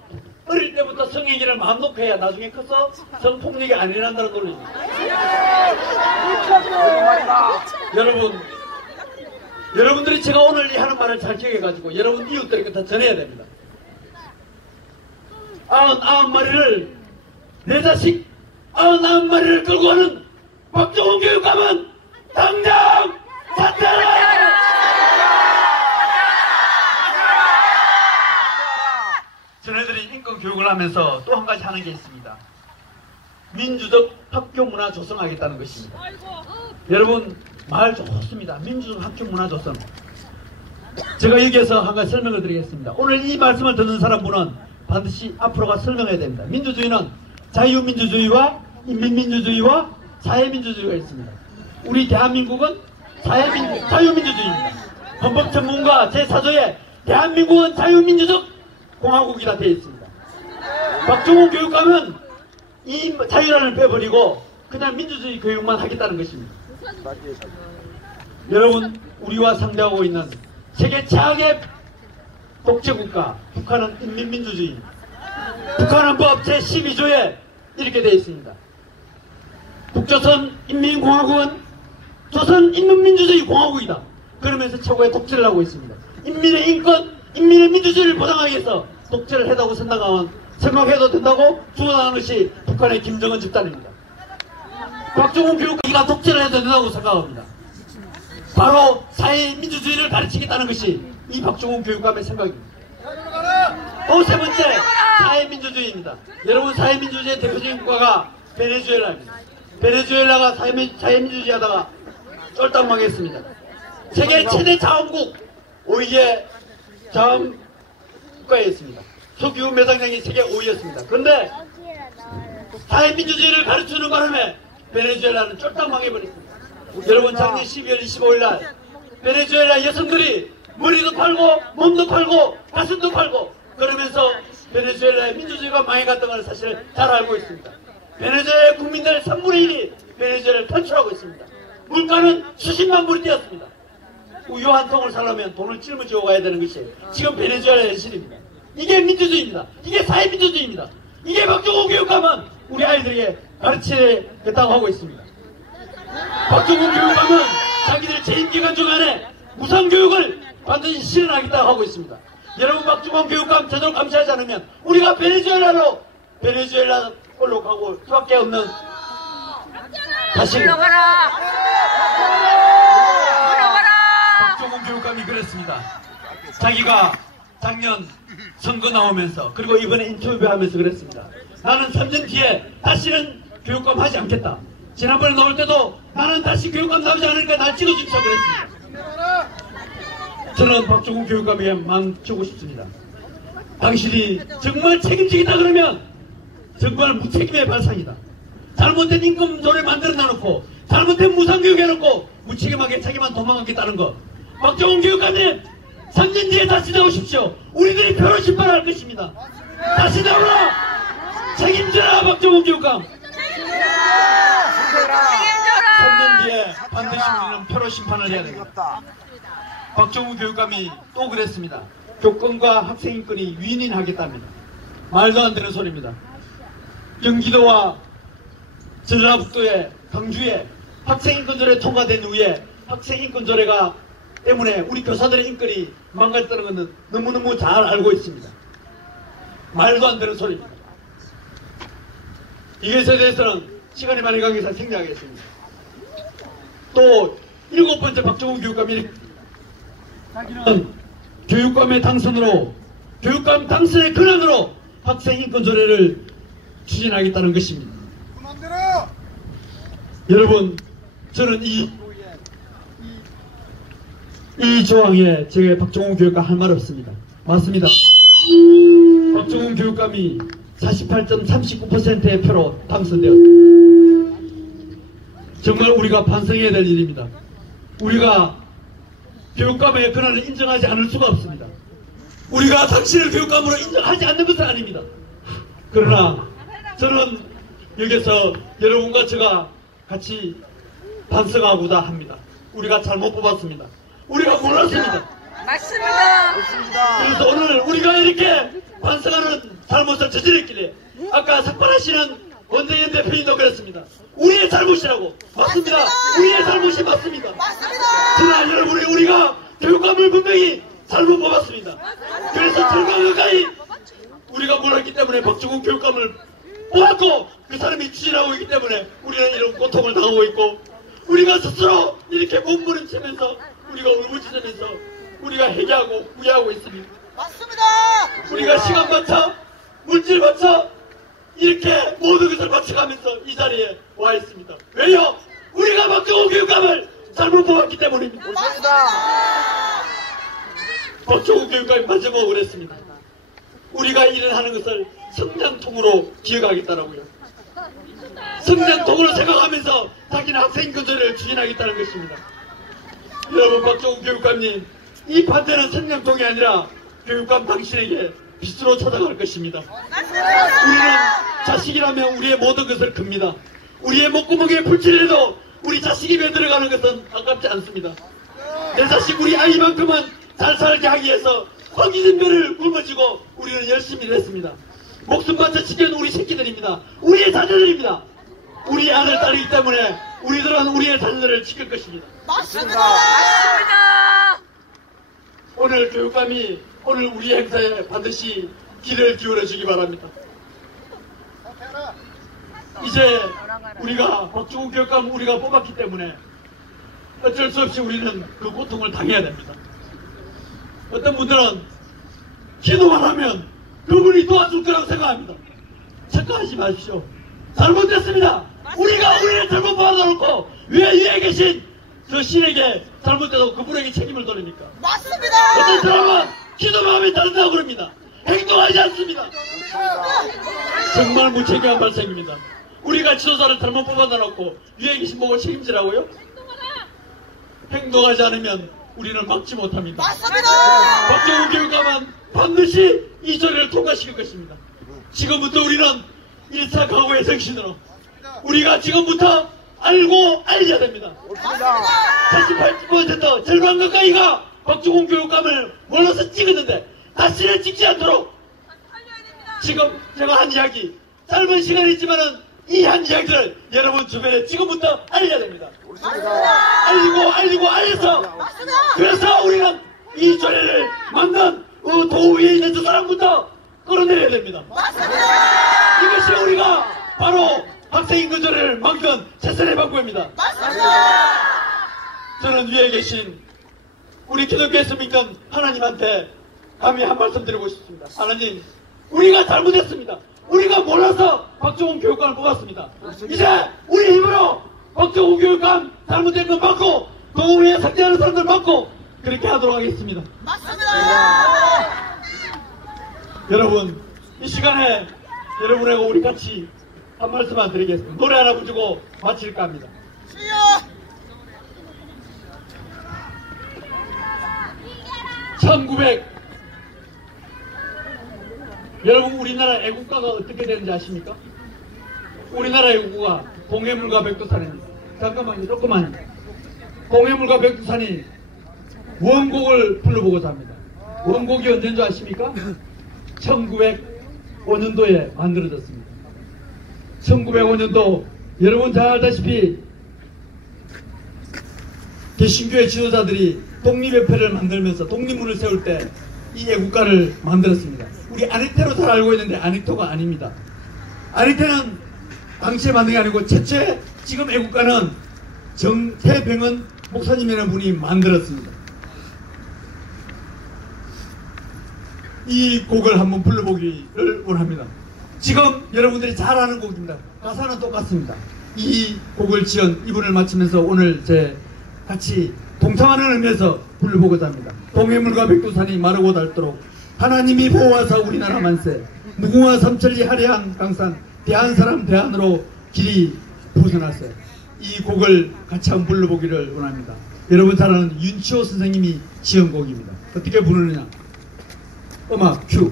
어릴 때부터 성행위를 마음 놓고 해야 나중에 커서 성폭력이 안 일어난다는 논리입니다. 여러분들이 제가 오늘 이 하는 말을 잘 기억해가지고 여러분 이웃들에게 다 전해야 됩니다. 99마리를 내 자식 99마리를 끌고 가는 박종훈 교육감은 당장 사퇴하라! 저네들이 인권 교육을 하면서 또 한 가지 하는 게 있습니다. 민주적 학교 문화 조성하겠다는 것입니다. 여러분, 말 좋습니다. 민주적 학교 문화 조성. 제가 여기에서 한 가지 설명을 드리겠습니다. 오늘 이 말씀을 듣는 사람분은 반드시 앞으로가 설명해야 됩니다. 민주주의는 자유민주주의와 인민민주주의와 사회민주주의가 있습니다. 우리 대한민국은 자유민주주의입니다. 헌법전문가 제4조에 대한민국은 자유민주적 공화국이라 되어 있습니다. 박종훈 교육감은 이 자유란을 빼버리고 그냥 민주주의 교육만 하겠다는 것입니다. 여러분, 우리와 상대하고 있는 세계 최악의 독재국가 북한은 인민민주주의입니다. 북한은 법 제12조에 이렇게 되어 있습니다. 북조선 인민공화국은 조선인민민주주의 공화국이다. 그러면서 최고의 독재를 하고 있습니다. 인민의 인권, 인민의 민주주의를 보장하기 위해서 독재를 해다고 생각해도 된다고 주장하는 것이 북한의 김정은 집단입니다. 박종훈 교육감이 독재를 해도 된다고 생각합니다. 바로 사회민주주의를 가르치겠다는 것이 이 박종훈 교육감의 생각입니다. 또 세 번째, 사회민주주의입니다. 여러분, 사회민주주의의 대표적인 국가가 베네수엘라입니다. 베네수엘라가 사회민주주의 하다가 쫄딱 망했습니다. 세계 최대 자원국 5위의 자원 국가에 있습니다. 석유 매장량이 세계 5위였습니다. 그런데 사회민주주의를 가르치는 바람에 베네수엘라는 쫄딱 망해버렸습니다. 여러분, 작년 12월 25일날 베네수엘라 여성들이 머리도 팔고 몸도 팔고 가슴도 팔고 그러면서 베네수엘라의 민주주의가 망해갔던 걸 사실 잘 알고 있습니다. 베네수엘라 국민들 3분의 1이 베네수엘라를 탈출하고 있습니다. 물가는 수십만 불이 뛰었습니다. 우유 한 통을 사려면 돈을 짊어지고 가야 되는 것이 지금 베네수엘라의 현실입니다. 이게 민주주의입니다. 이게 사회민주주의입니다. 이게 박정훈 교육감은 우리 아이들에게 가르치겠다고 하고 있습니다. 박정훈 교육감은 자기들 재임기간 중간에 무상교육을 반드시 실현하겠다고 하고 있습니다. 여러분, 박정훈 교육감 제대로 감시하지 않으면 우리가 베네수엘라 꼴로 가고 수밖에 없는 다시 박정훈 교육감이 그랬습니다. 자기가 작년 선거 나오면서 그리고 이번에 인터뷰하면서 그랬습니다. 나는 3년 뒤에 다시는 교육감 하지 않겠다. 지난번에 나올 때도 나는 다시 교육감 나오지 않으니까 날 찍어주십시오 그랬습니다. 저는 박정훈 교육감에게 망치고 싶습니다. 당신이 정말 책임지겠다 그러면 정말 무책임의 발상이다. 잘못된 임금 조례 만들어 놔놓고 잘못된 무상교육 해놓고 무책임하게 자기만 도망가겠다는 것. 박정훈 교육감님, 3년 뒤에 다시 나오십시오. 우리들이 표로 심판할 것입니다. 다시 나오라. 책임져라 박정훈 교육감. 3년 뒤에 반드시 우리는 표로 심판을 해야 됩니다. 박정훈 교육감이 또 그랬습니다. 교권과 학생인권이 윈윈하겠답니다. 말도 안 되는 소리입니다. 경기도와 전라북도의 강주에 학생인권조례 통과된 후에 학생인권조례가 때문에 우리 교사들의 인권이 망가졌다는 것은 너무너무 잘 알고 있습니다. 말도 안 되는 소리입니다. 이것에 대해서는 시간이 많이 가기위해서 생략하겠습니다. 또 7번째 박정훈 교육감이 자기는 교육감의 당선으로, 교육감 당선의 근원으로 학생인권조례를 추진하겠다는 것입니다. 여러분, 저는 이 조항에 제가 박정훈 교육감 할 말 없습니다. 맞습니다. 박정훈 교육감이 48.39%의 표로 당선되었습니다. 정말 우리가 반성해야 될 일입니다. 우리가 교육감의 권한을 인정하지 않을 수가 없습니다. 우리가 당신을 교육감으로 인정하지 않는 것은 아닙니다. 그러나 저는 여기서 여러분과 제가 같이 반성하고자 합니다. 우리가 잘못 뽑았습니다. 우리가 몰랐습니다. 맞습니다. 그래서 오늘 우리가 이렇게 반성하는 잘못을 저질렀길래 아까 삭발하시는 원대현 대표님도 그랬습니다. 우리의 잘못이라고. 맞습니다. 우리의 잘못이 맞습니다. 그러나 여러분, 우리가 교육감을 분명히 잘못 뽑았습니다. 그래서 절과 가까이 우리가 몰랐기 때문에 박정훈 교육감을 뽑았고 그 사람이 추진하고 있기 때문에 우리는 이런 고통을 당하고 있고, 우리가 스스로 이렇게 몸부림치면서 우리가 울부짖으면서 우리가 회개하고 후회하고 있습니다. 맞습니다. 우리가 시간 바쳐, 물질 바쳐 이렇게 모든 것을 바쳐가면서 이 자리에 와 있습니다. 왜요? 우리가 박정훈 교육감을 잘못 뽑았기 때문입니다. 박정훈 교육감이 마지막으로 그랬습니다. 우리가 일을 하는 것을 성장통으로 기억하겠다라고요. 성장통으로 생각하면서 자기는 학생인권조례를 추진하겠다는 것입니다. 여러분, 박정훈 교육감님, 이 반대는 성장통이 아니라 교육감 당신에게 빚으로 찾아갈 것입니다. 우리는 자식이라면 우리의 모든 것을 큽니다. 우리의 목구멍에 불칠해도 우리 자식이 배 들어가는 것은 아깝지 않습니다. 내 자식, 우리 아이만큼은 잘 살게 하기 위해서 허기진 배를 굶어지고 우리는 열심히 일했습니다. 목숨 바쳐 지켜는 우리 새끼들입니다. 우리의 자녀들입니다. 우리 아들, 딸이기 때문에 우리들은 우리의 자녀들을 지킬 것입니다. 맞습니다. 오늘 교육감이 오늘 우리 행사에 반드시 귀를 기울여 주기 바랍니다. 이제 우리가 박정훈 교육감 우리가 뽑았기 때문에 어쩔 수 없이 우리는 그 고통을 당해야 됩니다. 어떤 분들은 기도만 하면 그분이 도와줄 거라고 생각합니다. 착각하지 마십시오. 잘못됐습니다. 우리가 우리를 잘못 받아놓고 왜 위에 계신 저 신에게 잘못돼서 그분에게 책임을 돌립니까? 맞습니다. 어떤 사람은 기도만 하면 다른다고 그럽니다. 행동하지 않습니다. 정말 무책임한 발생입니다. 우리가 지도자를 잘못 뽑아놓고 위에 계신 분을 책임지라고요? 행동하지 않으면 우리는 막지 못합니다. 맞습니다. 박정훈 교육감은 반드시 이 조례를 통과시킬 것입니다. 지금부터 우리는 1차 각오의 정신으로 우리가 지금부터 알고 알려야 됩니다. 78% 절반 가까이가 박주공 교육감을 몰라서 찍었는데 다시는 찍지 않도록 지금 제가 한 이야기 짧은 시간이지만은 이 한 이야기를 여러분 주변에 지금부터 알려야 됩니다. 알리고 알려서 그래서 우리는 이 조례를 만든 도우 위에 있는 저 사람부터 끌어내려야 됩니다. 이것이 우리가 바로 학생인권 조례를 막던 최선의 방법입니다. 저는 위에 계신 우리 기독교에서 믿는 하나님한테 감히 한 말씀 드리고 싶습니다. 하나님, 우리가 잘못했습니다. 우리가 몰라서 박정훈 교육감을 뽑았습니다. 이제 우리 힘으로 박정훈 교육감 잘못된 건 맞고 도우에 상대하는 사람들 맞고 그렇게 하도록 하겠습니다. 여러분, 이 시간에 여러분하고 우리 같이 한 말씀만 드리겠습니다. 노래 하나 부르고 마칠까 합니다. 여러분, 우리나라 애국가가 어떻게 되는지 아십니까? 우리나라 애국가가 동해물과 백두산입니다. 잠깐만요, 조금만요. 동해물과 백두산이 원곡을 불러보고자 합니다. 원곡이 언제인 줄 아십니까? 1905년도에 만들어졌습니다. 1905년도 여러분 잘 알다시피 개신교의 지도자들이 독립협회를 만들면서 독립문을 세울 때 이 애국가를 만들었습니다. 우리 아니테로 잘 알고 있는데 아니토가 아닙니다. 아니테는 당시에 만든 게 아니고 최초의 지금 애국가는 정태병은 목사님이라는 분이 만들었습니다. 이 곡을 한번 불러보기를 원합니다. 지금 여러분들이 잘 아는 곡입니다. 가사는 똑같습니다. 이 곡을 지은 이분을 마치면서 오늘 제 같이 동참하는 의미에서 불러보고자 합니다. 동해물과 백두산이 마르고 닳도록 하나님이 보호하사 우리나라 만세 무궁화 삼천리 화려한 강산 대한사람 대한으로 길이 부서났어요. 이 곡을 같이 한번 불러보기를 원합니다. 여러분 잘 아는 윤치호 선생님이 지은 곡입니다. 어떻게 부르느냐? 음악 큐.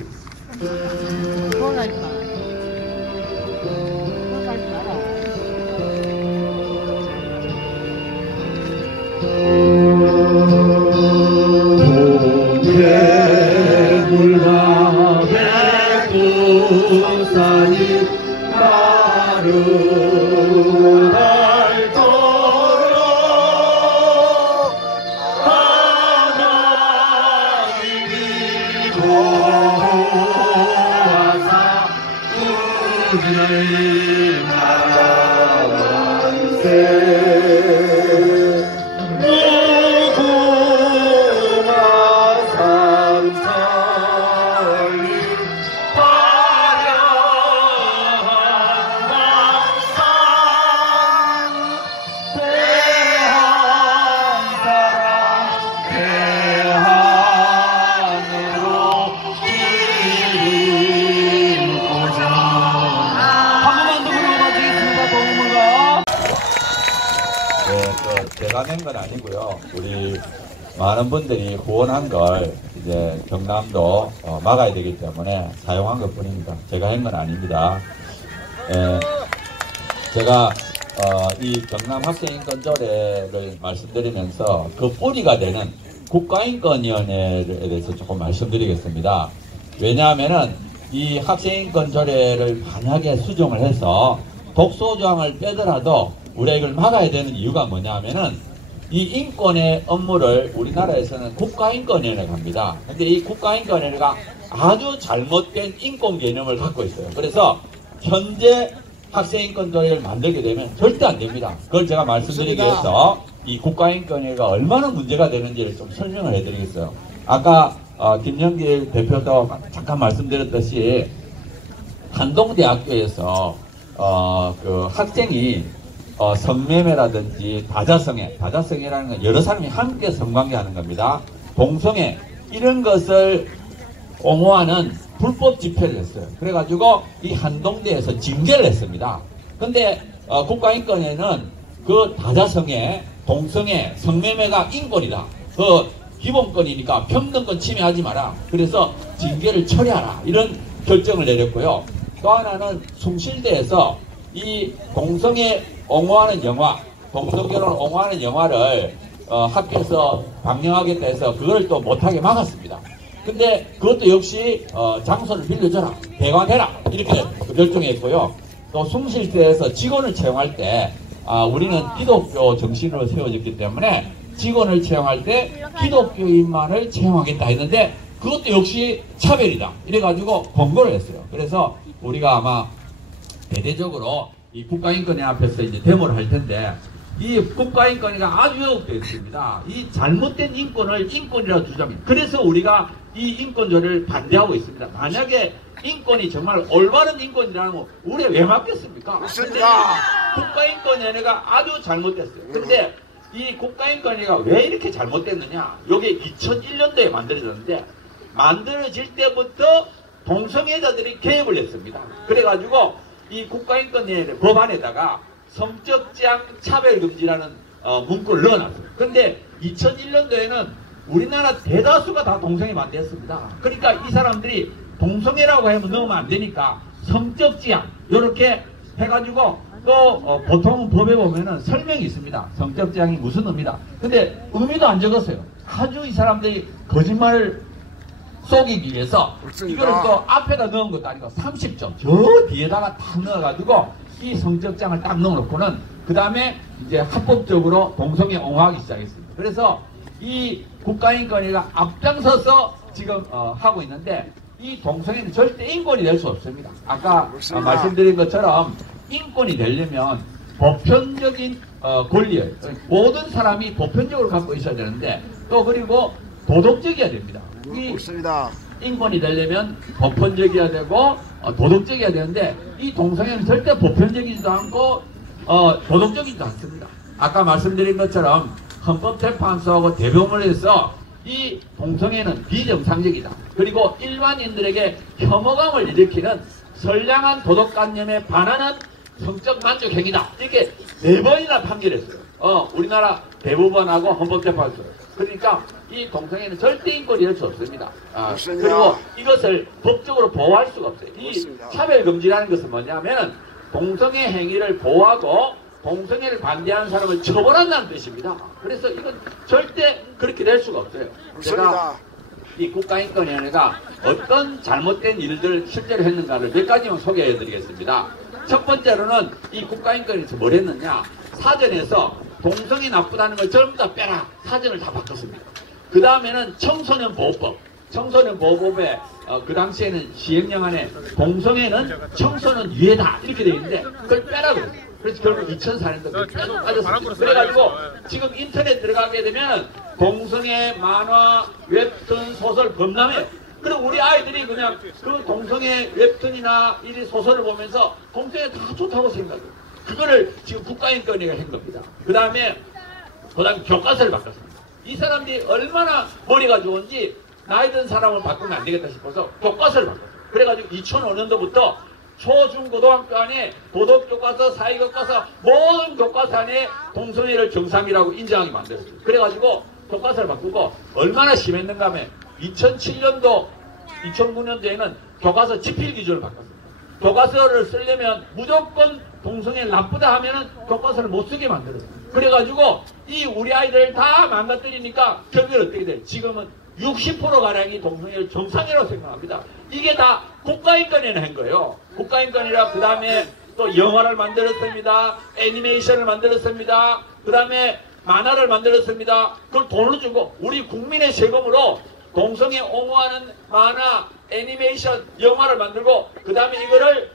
동해물과 백두산이 마르고 닳도록 하나님이 보호하사 우리나라 만세 제가 낸 건 아니고요. 우리 많은 분들이 후원한 걸 이제 경남도 막아야 되기 때문에 사용한 것 뿐입니다. 제가 한 건 아닙니다. 제가 이 경남 학생인권조례를 말씀드리면서 그 뿌리가 되는 국가인권위원회에 대해서 조금 말씀드리겠습니다. 왜냐하면은 이 학생인권조례를 만약에 수정을 해서 독소조항을 빼더라도 우리가 이걸 막아야 되는 이유가 뭐냐 하면은 이 인권의 업무를 우리나라에서는 국가인권위원회가 합니다. 근데 이 국가인권위원회가 아주 잘못된 인권 개념을 갖고 있어요. 그래서 현재 학생인권조례를 만들게 되면 절대 안 됩니다. 그걸 제가 말씀드리기 위해서 이 국가인권위가 얼마나 문제가 되는지를 좀 설명을 해드리겠어요. 아까 김영길 대표도 잠깐 말씀드렸듯이 한동대학교에서 그 학생이 성매매라든지 다자성애라는 건 여러 사람이 함께 성관계하는 겁니다. 동성애 이런 것을 옹호하는 불법 집회를 했어요. 그래가지고 이 한동대에서 징계를 했습니다. 근데 국가인권위는 그 다자성애, 동성애, 성매매가 인권이다. 그 기본권이니까 평등권 침해하지 마라. 그래서 징계를 처리하라. 이런 결정을 내렸고요. 또 하나는 숭실대에서 이 동성애 옹호하는 영화, 동성결혼을 옹호하는 영화를 학교에서 방영하겠다 해서 그걸 또 못하게 막았습니다. 근데 그것도 역시 장소를 빌려줘라, 대관해라 이렇게 결정했고요. 또 숭실대에서 직원을 채용할 때 우리는 기독교 정신으로 세워졌기 때문에 직원을 채용할 때 기독교인만을 채용하겠다 했는데 그것도 역시 차별이다 이래가지고 권고를 했어요. 그래서 우리가 아마 대대적으로 이 국가인권위 앞에서 이제 데모를 할 텐데 이 국가인권위가 아주 왜곡되었습니다. 이 잘못된 인권을 인권이라고 주장합니다. 그래서 우리가 이 인권조를 반대하고 있습니다. 만약에 인권이 정말 올바른 인권이라는 거 우리 왜 맡겠습니까? 국가인권위원회가 아주 잘못됐어요. 근데 이 국가인권위가 왜 이렇게 잘못됐느냐? 이게 2001년도에 만들어졌는데 만들어질 때부터 동성애자들이 개입을 했습니다. 그래가지고 이 국가인권위원회 법안에다가 성적지향 차별금지라는 문구를 넣어놨어요. 그런데 2001년도에는 우리나라 대다수가 다 동성애 반대했습니다. 그러니까 이 사람들이 동성애라고 하면 넣으면 안 되니까 성적지향 이렇게 해가지고 또 보통 법에 보면은 설명이 있습니다. 성적지향이 무슨 의미다. 근데 의미도 안 적었어요. 아주 이 사람들이 거짓말을 속이기 위해서 이거를 또 앞에다 넣은 것도 아니고 30점 저 뒤에다가 딱 넣어가지고 이 성적장을 딱 넣어놓고는 그 다음에 이제 합법적으로 동성애 옹호하기 시작했습니다. 그래서 이 국가인권위가 앞장서서 지금 하고 있는데 이 동성애는 절대 인권이 될 수 없습니다. 아까 말씀드린 것처럼 인권이 되려면 보편적인 권리예요. 모든 사람이 보편적으로 갖고 있어야 되는데 또 그리고 도덕적이어야 됩니다. 인권이 되려면 보편적이어야 되고 도덕적이어야 되는데 이 동성애는 절대 보편적이지도 않고 도덕적이지도 않습니다. 아까 말씀드린 것처럼 헌법재판소하고 대법원에서 이 동성애는 비정상적이다. 그리고 일반인들에게 혐오감을 일으키는 선량한 도덕관념에 반하는 성적 만족 행위다. 이렇게 4번이나 판결했어요. 우리나라 대법원하고 헌법재판소. 그러니까 이 동성애는 절대 인권이 될 수 없습니다. 그리고 이것을 법적으로 보호할 수가 없어요. 이 차별금지라는 것은 뭐냐면 동성애 행위를 보호하고 동성애를 반대하는 사람을 처벌한다는 뜻입니다. 그래서 이건 절대 그렇게 될 수가 없어요. 제가 이 국가인권위원회가 어떤 잘못된 일들을 실제로 했는가를 몇 가지만 소개해 드리겠습니다. 첫 번째로는 이 국가인권위에서 뭘 했느냐, 사전에서 동성애 나쁘다는 걸 전부 다 빼라, 사전을 다 바꿨습니다. 그 다음에는 청소년보호법, 청소년보호법에 그 당시에는 시행령안에 동성애는 청소년 유해다 이렇게 되어 있는데 그걸 빼라 그랬어요. 그래서 결국 2004년도에 빼고 빠졌습니다. 그래가지고 지금 인터넷 들어가게 되면 동성애 만화, 웹툰, 소설 범람해요. 그리고 우리 아이들이 그냥 그 동성애 웹툰이나 이 소설을 보면서 동성애 다 좋다고 생각해요. 그거를 지금 국가인권위가 한 겁니다. 그 다음에 교과서를 바꿨습니다. 이 사람들이 얼마나 머리가 좋은지 나이 든 사람을 바꾸면 안 되겠다 싶어서 교과서를 바꿨어요. 그래가지고 2005년도부터 초, 중, 고등학교 안에 도덕교과서, 사회교과서 모든 교과서 안에 동성애를 정상이라고 인정하게 만들었어요. 그래가지고 교과서를 바꾸고 얼마나 심했는가 하면 2007년도, 2009년도에는 교과서 지필 기준을 바꿨습니다. 교과서를 쓰려면 무조건 동성애를 나쁘다 하면은 교과서를 못 쓰게 만들었어요. 그래가지고 이 우리 아이들 다 망가뜨리니까 결국에 어떻게 돼요? 지금은 60%가량이 동성애를 정상이라고 생각합니다. 이게 다 국가인권위원회 한 거예요. 국가인권위라 그 다음에 또 영화를 만들었습니다. 애니메이션을 만들었습니다. 그 다음에 만화를 만들었습니다. 그걸 돈을 주고 우리 국민의 세금으로 동성애 옹호하는 만화, 애니메이션, 영화를 만들고 그 다음에 이거를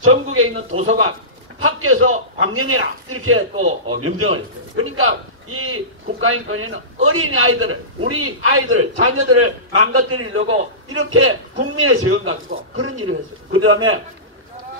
전국에 있는 도서관, 학교에서 방영해라 이렇게 또 명령을 했어요. 그러니까 이 국가인권위는 어린이 아이들을, 우리 아이들, 자녀들을 망가뜨리려고 이렇게 국민의 세금 가지고 그런 일을 했어요. 그 다음에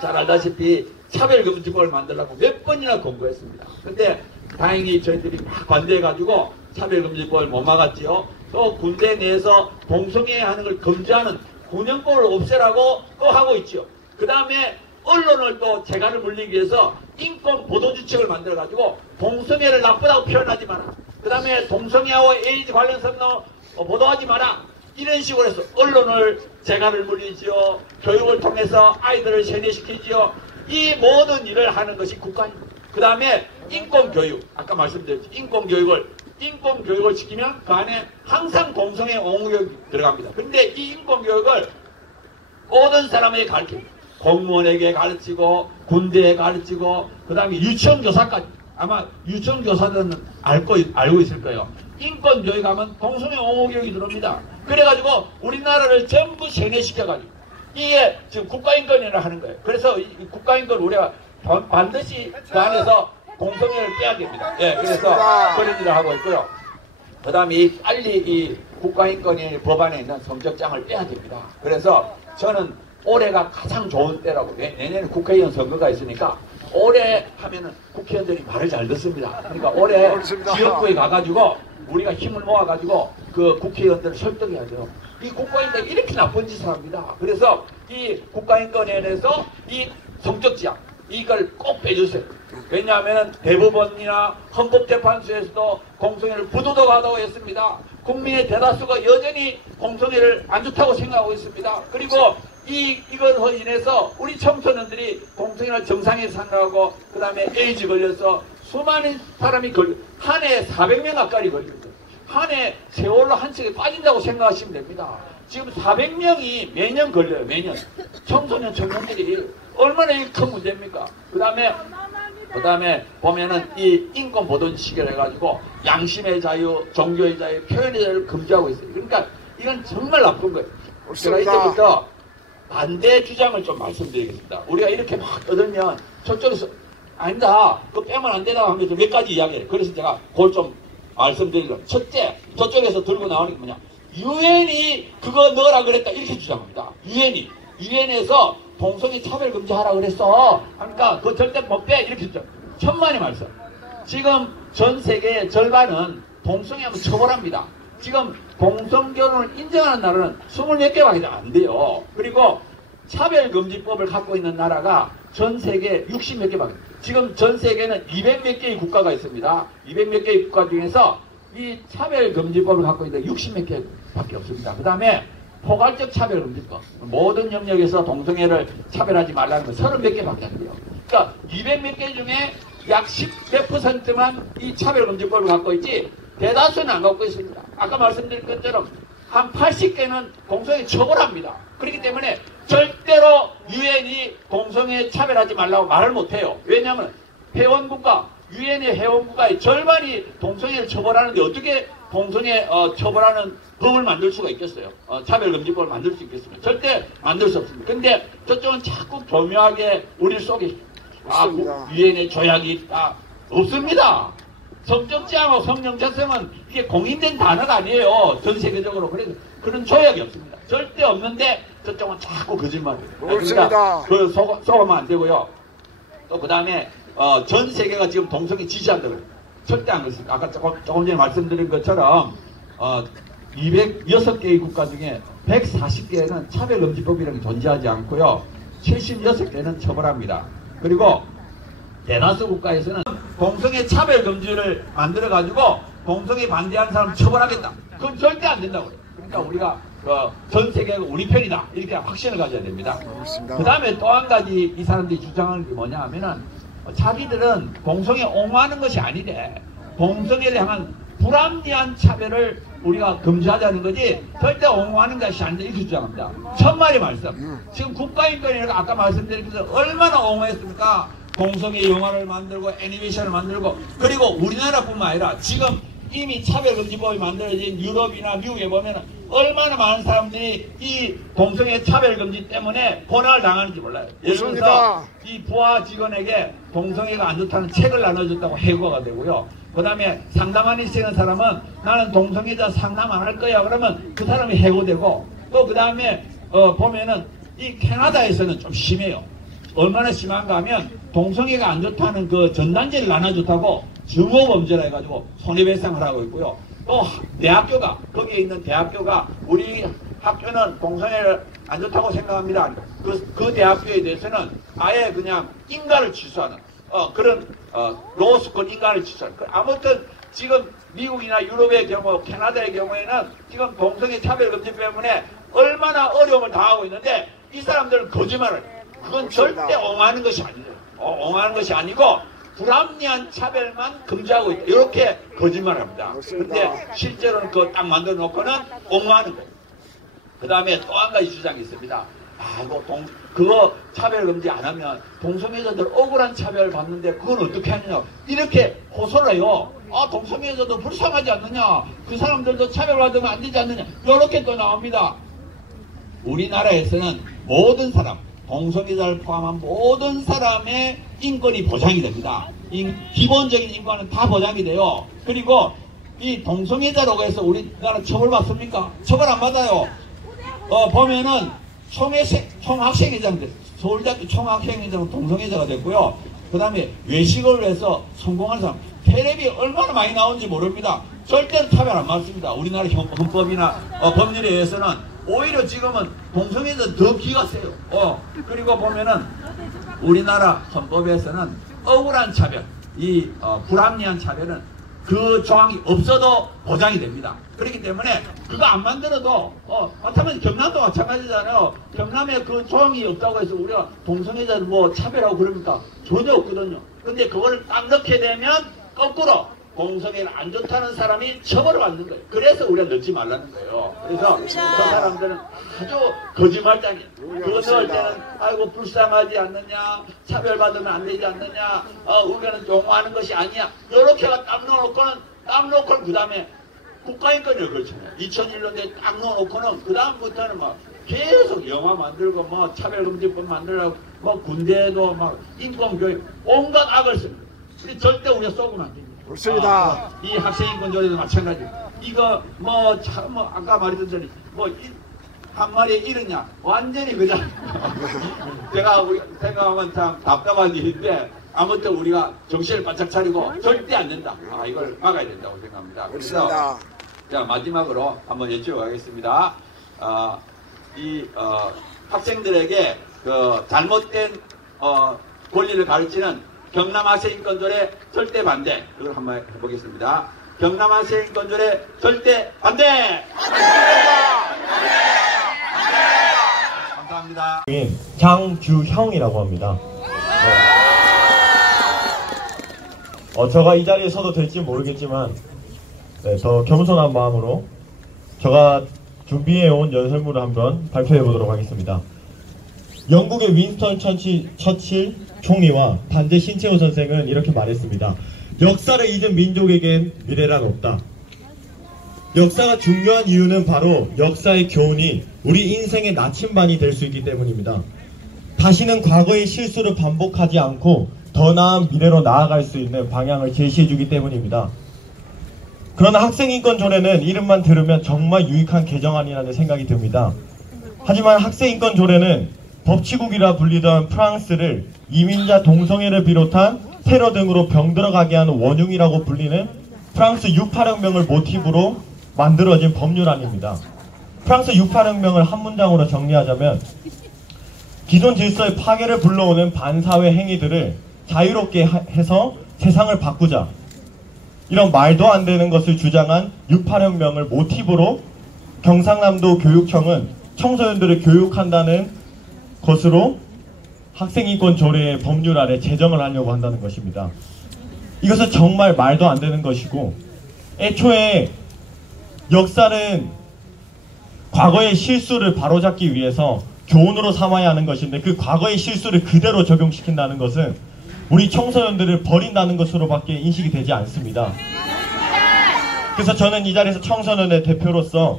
잘 알다시피 차별금지법을 만들려고 몇 번이나 권고했습니다. 근데 다행히 저희들이 막 반대해가지고 차별금지법을 못 막았지요. 또 군대 내에서 동성애 하는 걸 금지하는 군형법을 없애라고 또 하고 있죠. 그 다음에 언론을 또 재갈을 물리기 위해서 인권 보도주책을 만들어가지고 동성애를 나쁘다고 표현하지 마라. 그 다음에 동성애와 에이즈 관련성 보도하지 마라. 이런 식으로 해서 언론을 재갈을 물리지요. 교육을 통해서 아이들을 세뇌시키지요. 이 모든 일을 하는 것이 국가입니다. 그 다음에 인권교육, 아까 말씀드렸죠. 인권교육을 시키면 그 안에 항상 동성애 옹호교육이 들어갑니다. 근데 이 인권교육을 모든 사람에게 가르칩니다. 공무원에게 가르치고 군대에 가르치고 그 다음에 유치원교사까지. 아마 유치원교사들은 알고 있을 거예요. 인권교육하면 동성애 옹호교육이 들어옵니다. 그래가지고 우리나라를 전부 세뇌시켜가지고 이게 지금 국가인권이라 하는 거예요. 그래서 이 국가인권 우리가 반드시 그 안에서 동성애를 빼야 됩니다. 예, 그래서 그런 일을 하고 있고요. 그 다음에 빨리 이 국가인권위 법안에 있는 성적장을 빼야 됩니다. 그래서 저는 올해가 가장 좋은 때라고. 내년에 국회의원 선거가 있으니까 올해 하면은 국회의원들이 말을 잘 듣습니다. 그러니까 올해 지역구에 가가지고 우리가 힘을 모아가지고 그 국회의원들을 설득해야죠. 이 국가인권이 이렇게 나쁜 짓을 합니다. 그래서 이 국가인권위원회에서 이 성적지향 이걸 꼭 빼주세요. 왜냐하면 대법원이나 헌법재판소에서도 공성애를 부도덕하다고 했습니다. 국민의 대다수가 여전히 공성애를 안 좋다고 생각하고 있습니다. 그리고 이것으로 인해서 우리 청소년들이 공성애를 정상에 산다고 그 다음에 에이즈 걸려서 수많은 사람이 한 해에 400명 가까이 걸립니다. 한 해 세월로 한 척에 빠진다고 생각하시면 됩니다. 지금 400명이 매년 걸려요. 매년. 청소년들이 얼마나 큰 문제입니까? 그 다음에 보면은 이 인권 보don 시기를 해가지고 양심의 자유, 종교의 자유, 표현의 자유를 금지하고 있어요. 그러니까 이건 정말 나쁜 거예요. 제가 이제부터 반대 주장을 좀 말씀드리겠습니다. 우리가 이렇게 막 떠들면 저쪽에서 아니다, 그거 빼면 안 되다고 하면서 몇 가지 이야기해요. 그래서 제가 그걸 좀 말씀드리려고. 첫째, 저쪽에서 들고 나오는 게 뭐냐. 유엔이 그거 넣으라 그랬다. 이렇게 주장합니다. 유엔에서 동성애 차별 금지하라 그랬어. 그러니까 그거 절대 못 빼. 이렇게 주장. 천만의 말씀. 지금 전 세계의 절반은 동성애하면 처벌합니다. 지금 동성결혼을 인정하는 나라는 24개밖에 안 돼요. 그리고 차별금지법을 갖고 있는 나라가 전 세계 60몇 개밖에. 지금 전 세계는 200몇 개의 국가가 있습니다. 200몇 개의 국가 중에서 이 차별금지법을 갖고 있는 60몇 개밖에 없습니다. 그 다음에 포괄적 차별금지법. 모든 영역에서 동성애를 차별하지 말라는 건 30몇 개밖에 안 돼요. 그러니까 200몇 개 중에 약 10몇 %만 이 차별금지법을 갖고 있지 대다수는 안 갖고 있습니다. 아까 말씀드린 것처럼 한 80개는 동성애 처벌합니다. 그렇기 때문에 절대로 유엔이 동성애 차별하지 말라고 말을 못해요. 왜냐하면 회원국가, 유엔의 회원국가의 절반이 동성애를 처벌하는데 어떻게 동성애 처벌하는 법을 만들 수가 있겠어요? 차별금지법을 만들 수 있겠습니까? 절대 만들 수 없습니다. 근데 저쪽은 자꾸 교묘하게 우리를 속이죠. 유엔의 조약이 있다. 없습니다. 성적지향하고 성정체성은 이게 공인된 단어가 아니에요. 전 세계적으로. 그래서 그런 조약이 없습니다. 절대 없는데 저쪽은 자꾸 거짓말이에요. 그러니까 그 속으면 안 되고요. 또 그 다음에 전 세계가 지금 동성애 지지한다고 그래요. 절대 안 그렇습니다. 아까 조금 전에 말씀드린 것처럼 206개의 국가 중에 140개는 차별금지법이라는 게 존재하지 않고요. 76개는 처벌합니다. 그리고 대다수 국가에서는 동성애 차별금지를 만들어가지고 동성애 반대하는 사람 처벌하겠다. 그건 절대 안 된다고 그래요. 그러니까 우리가 전 세계가 우리 편이다. 이렇게 확신을 가져야 됩니다. 그 다음에 또 한 가지 이 사람들이 주장하는 게 뭐냐 하면은 자기들은 동성애 옹호하는 것이 아니래. 동성애를 향한 불합리한 차별을 우리가 금지하자는 거지 절대 옹호하는 것이 아닌데 이렇게 주장합니다. 천만의 말씀. 지금 국가인권위가 아까 말씀드린 것처럼 얼마나 옹호했습니까? 동성애 영화를 만들고 애니메이션을 만들고 그리고 우리나라뿐만 아니라 지금 이미 차별금지법이 만들어진 유럽이나 미국에 보면 얼마나 많은 사람들이 이 동성애 차별금지 때문에 고난을 당하는지 몰라요. 예를 들어서 이 부하 직원에게 동성애가 안 좋다는 책을 나눠줬다고 해고가 되고요. 그 다음에 상담하는 시는 사람은 나는 동성애자 상담 안 할 거야 그러면 그 사람이 해고되고 또 그 다음에 보면은 이 캐나다에서는 좀 심해요. 얼마나 심한가 하면 동성애가 안 좋다는 그 전단지를 나눠줬다고 증오범죄라 해가지고 손해배상을 하고 있고요. 또 대학교가 거기에 있는 대학교가 우리 학교는 동성애를 안 좋다고 생각합니다. 그 대학교에 대해서는 아예 그냥 인가를 취소하는 그런 로스쿨 인가를 취소하는 아무튼 지금 미국이나 유럽의 경우 캐나다의 경우에는 지금 동성애 차별금지 때문에 얼마나 어려움을 당하고 있는데 이 사람들은 거짓말을 해요. 그건 절대 옹호하는 것이 아니에요. 옹호하는 것이 아니고 불합리한 차별만 금지하고 있다. 이렇게 거짓말합니다. 그런데 실제로는 그거 딱 만들어 놓고는 옹호하는 거예요. 그 다음에 또 한 가지 주장이 있습니다. 그거 차별 금지 안 하면 동성애자들 억울한 차별 받는데 그건 어떻게 하느냐. 이렇게 호소를 해요. 동성애자도 불쌍하지 않느냐. 그 사람들도 차별받으면 안 되지 않느냐. 이렇게 또 나옵니다. 우리나라에서는 모든 사람, 동성애자를 포함한 모든 사람의 인권이 보장이 됩니다. 기본적인 인권은 다 보장이 돼요. 그리고 이 동성애자라고 해서 우리나라 처벌받습니까? 처벌 안 받아요. 보면은 총학생회장 됐어요. 서울대학교 총학생회장은 동성애자가 됐고요. 그 다음에 외식을 해서 성공한 사람, 텔레비 얼마나 많이 나오는지 모릅니다. 절대로 차별 안 받습니다. 우리나라 헌법이나 법률에 의해서는 오히려 지금은 동성애자 더 기가 세요. 그리고 보면은 우리나라 헌법에서는 억울한 차별, 불합리한 차별은 그 조항이 없어도 보장이 됩니다. 그렇기 때문에 그거 안 만들어도 마찬가지 경남도 마찬가지잖아요. 경남에 그 조항이 없다고 해서 우리가 동성애자를 뭐 차별하고 그럽니까? 전혀 없거든요. 근데 그거를 딱 넣게 되면 거꾸로 동성애를 안 좋다는 사람이 처벌을 받는 거예요. 그래서 우리가 넣지 말라는 거예요. 그래서 그 사람들은 아주 거짓말장이에요. 그거 넣을 때는 아이고 불쌍하지 않느냐, 차별받으면 안 되지 않느냐, 의견은 옹호하는 것이 아니야. 요렇게가 딱 넣어놓고는 그 다음에 국가인권을 걸잖아요. 2001년도에 딱 넣어놓고는 그 다음부터는 막 계속 영화 만들고 뭐 차별금지법 만들고 뭐 군대에도 막 인권교육 온갖 악을 씁니다. 우리 절대 우리가 쏘고는 안 됩니다. 그렇습니다. 이 학생인권조례도 마찬가지. 이거 아까 말했던 대로 한 마리에 이르냐 완전히 그냥 제가 생각하면 참 답답한 일인데 아무튼 우리가 정신을 바짝 차리고 절대 안 된다. 이걸 막아야 된다고 생각합니다. 그래서 자 마지막으로 한번 여쭤 가겠습니다. 학생들에게 그 잘못된 권리를 가르치는 경남 학생인권조례 절대 반대. 이걸 한번 해보겠습니다. 경남 학생인권조례 절대 반대! 감사합니다. 장규형이라고 합니다. 제가 이 자리에 서도 될지 모르겠지만 더 겸손한 마음으로 제가 준비해온 연설문을 한번 발표해 보도록 하겠습니다. 영국의 윈스턴 처칠 총리와 반제 신채호 선생은 이렇게 말했습니다. 역사를 잊은 민족에겐 미래란 없다. 역사가 중요한 이유는 바로 역사의 교훈이 우리 인생의 나침반이 될 수 있기 때문입니다. 다시는 과거의 실수를 반복하지 않고 더 나은 미래로 나아갈 수 있는 방향을 제시해주기 때문입니다. 그러나 학생인권조례는 이름만 들으면 정말 유익한 개정안이라는 생각이 듭니다. 하지만 학생인권조례는 법치국이라 불리던 프랑스를 이민자 동성애를 비롯한 테러 등으로 병들어가게 하는 원흉이라고 불리는 프랑스 6.8혁명을 모티브로 만들어진 법률안입니다. 프랑스 6.8혁명을 한 문장으로 정리하자면 기존 질서의 파괴를 불러오는 반사회 행위들을 자유롭게 해서 세상을 바꾸자. 이런 말도 안 되는 것을 주장한 6.8혁명을 모티브로 경상남도 교육청은 청소년들을 교육한다는 것으로 학생인권 조례의 법률 아래 제정을 하려고 한다는 것입니다. 이것은 정말 말도 안 되는 것이고 애초에 역사는 과거의 실수를 바로잡기 위해서 교훈으로 삼아야 하는 것인데 그 과거의 실수를 그대로 적용시킨다는 것은 우리 청소년들을 버린다는 것으로밖에 인식이 되지 않습니다. 그래서 저는 이 자리에서 청소년의 대표로서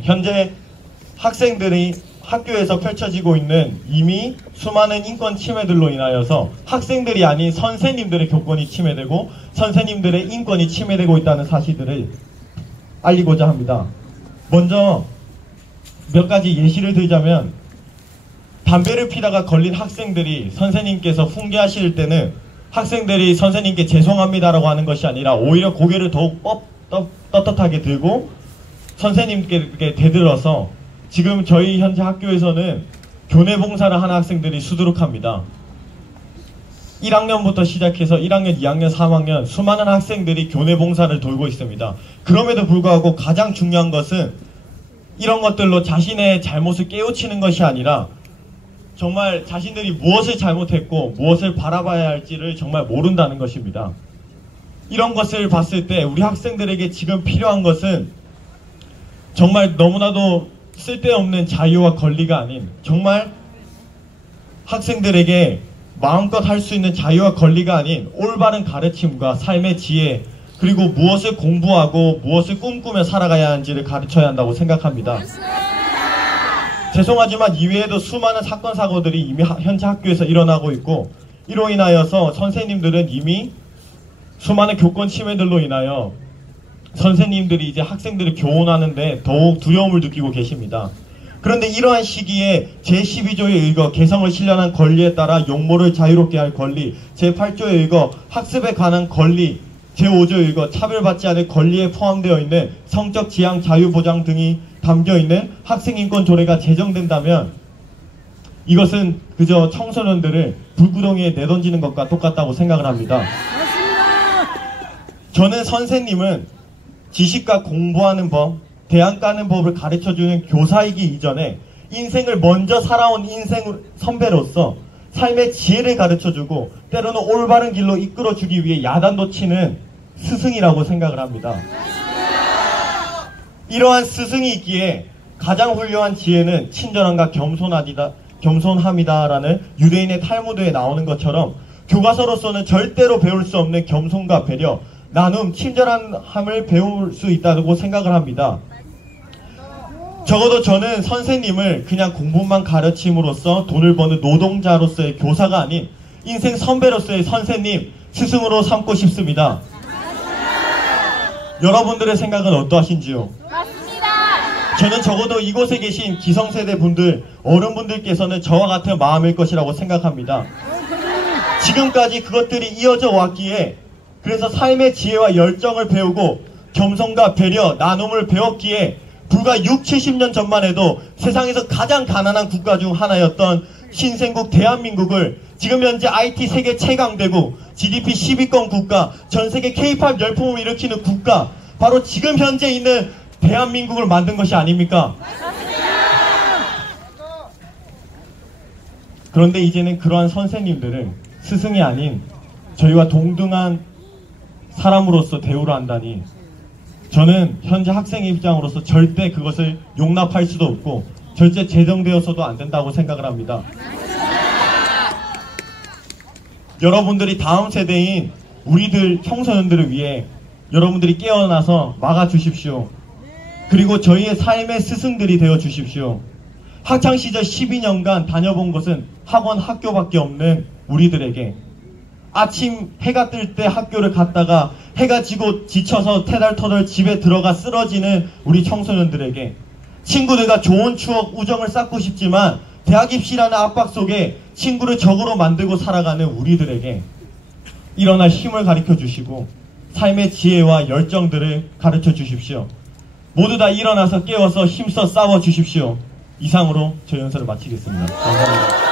현재 학생들이 학교에서 펼쳐지고 있는 이미 수많은 인권 침해들로 인하여서 학생들이 아닌 선생님들의 교권이 침해되고 선생님들의 인권이 침해되고 있다는 사실들을 알리고자 합니다. 먼저 몇 가지 예시를 들자면 담배를 피다가 걸린 학생들이 선생님께서 훈계하실 때는 학생들이 선생님께 죄송합니다라고 하는 것이 아니라 오히려 고개를 더욱 떳떳하게 들고 선생님께 대들어서 지금 저희 현재 학교에서는 교내 봉사를 하는 학생들이 수두룩합니다. 1학년부터 시작해서 1학년, 2학년, 3학년 수많은 학생들이 교내 봉사를 돌고 있습니다. 그럼에도 불구하고 가장 중요한 것은 이런 것들로 자신의 잘못을 깨우치는 것이 아니라 정말 자신들이 무엇을 잘못했고 무엇을 바라봐야 할지를 정말 모른다는 것입니다. 이런 것을 봤을 때 우리 학생들에게 지금 필요한 것은 정말 너무나도 쓸데없는 자유와 권리가 아닌 정말 학생들에게 마음껏 할 수 있는 자유와 권리가 아닌 올바른 가르침과 삶의 지혜, 그리고 무엇을 공부하고 무엇을 꿈꾸며 살아가야 하는지를 가르쳐야 한다고 생각합니다. 죄송하지만 이외에도 수많은 사건 사고들이 이미 현재 학교에서 일어나고 있고, 이로 인하여서 선생님들은 이미 수많은 교권 침해들로 인하여 선생님들이 이제 학생들을 교훈하는데 더욱 두려움을 느끼고 계십니다. 그런데 이러한 시기에 제12조에 의거 개성을 실현한 권리에 따라 용모를 자유롭게 할 권리, 제8조에 의거 학습에 관한 권리, 제5조에 의거 차별받지 않을 권리에 포함되어 있는 성적 지향 자유 보장 등이 담겨있는 학생인권 조례가 제정된다면 이것은 그저 청소년들을 불구덩이에 내던지는 것과 똑같다고 생각을 합니다. 저는 선생님은 지식과 공부하는 법, 대안 까는 법을 가르쳐주는 교사이기 이전에 인생을 먼저 살아온 인생 선배로서 삶의 지혜를 가르쳐주고 때로는 올바른 길로 이끌어주기 위해 야단도 치는 스승이라고 생각을 합니다. 이러한 스승이 있기에 가장 훌륭한 지혜는 친절함과 겸손함이다라는 유대인의 탈무드에 나오는 것처럼 교과서로서는 절대로 배울 수 없는 겸손과 배려, 나눔, 친절함을 배울 수 있다고 생각을 합니다. 적어도 저는 선생님을 그냥 공부만 가르침으로써 돈을 버는 노동자로서의 교사가 아닌 인생 선배로서의 선생님, 스승으로 삼고 싶습니다. 여러분들의 생각은 어떠하신지요? 맞습니다. 저는 적어도 이곳에 계신 기성세대 분들, 어른분들께서는 저와 같은 마음일 것이라고 생각합니다. 지금까지 그것들이 이어져 왔기에, 그래서 삶의 지혜와 열정을 배우고 겸손과 배려, 나눔을 배웠기에 불과 60-70년 전만 해도 세상에서 가장 가난한 국가 중 하나였던 신생국 대한민국을 지금 현재 IT 세계 최강대국, GDP 10위권 국가, 전세계 K-POP 열풍을 일으키는 국가, 바로 지금 현재 있는 대한민국을 만든 것이 아닙니까? 그런데 이제는 그러한 선생님들을 스승이 아닌 저희와 동등한 사람으로서 대우를 한다니, 저는 현재 학생의 입장으로서 절대 그것을 용납할 수도 없고 절대 제정되어서도 안 된다고 생각을 합니다. 여러분들이 다음 세대인 우리들 청소년들을 위해 여러분들이 깨어나서 막아주십시오. 그리고 저희의 삶의 스승들이 되어주십시오. 학창시절 12년간 다녀본 것은 학원, 학교밖에 없는 우리들에게 아침 해가 뜰 때 학교를 갔다가 해가 지고 지쳐서 태달터달 집에 들어가 쓰러지는 우리 청소년들에게, 친구들과 좋은 추억, 우정을 쌓고 싶지만 대학 입시라는 압박 속에 친구를 적으로 만들고 살아가는 우리들에게 일어날 힘을 가르쳐 주시고 삶의 지혜와 열정들을 가르쳐 주십시오. 모두 다 일어나서 깨워서 힘써 싸워 주십시오. 이상으로 저 연설을 마치겠습니다. 감사합니다.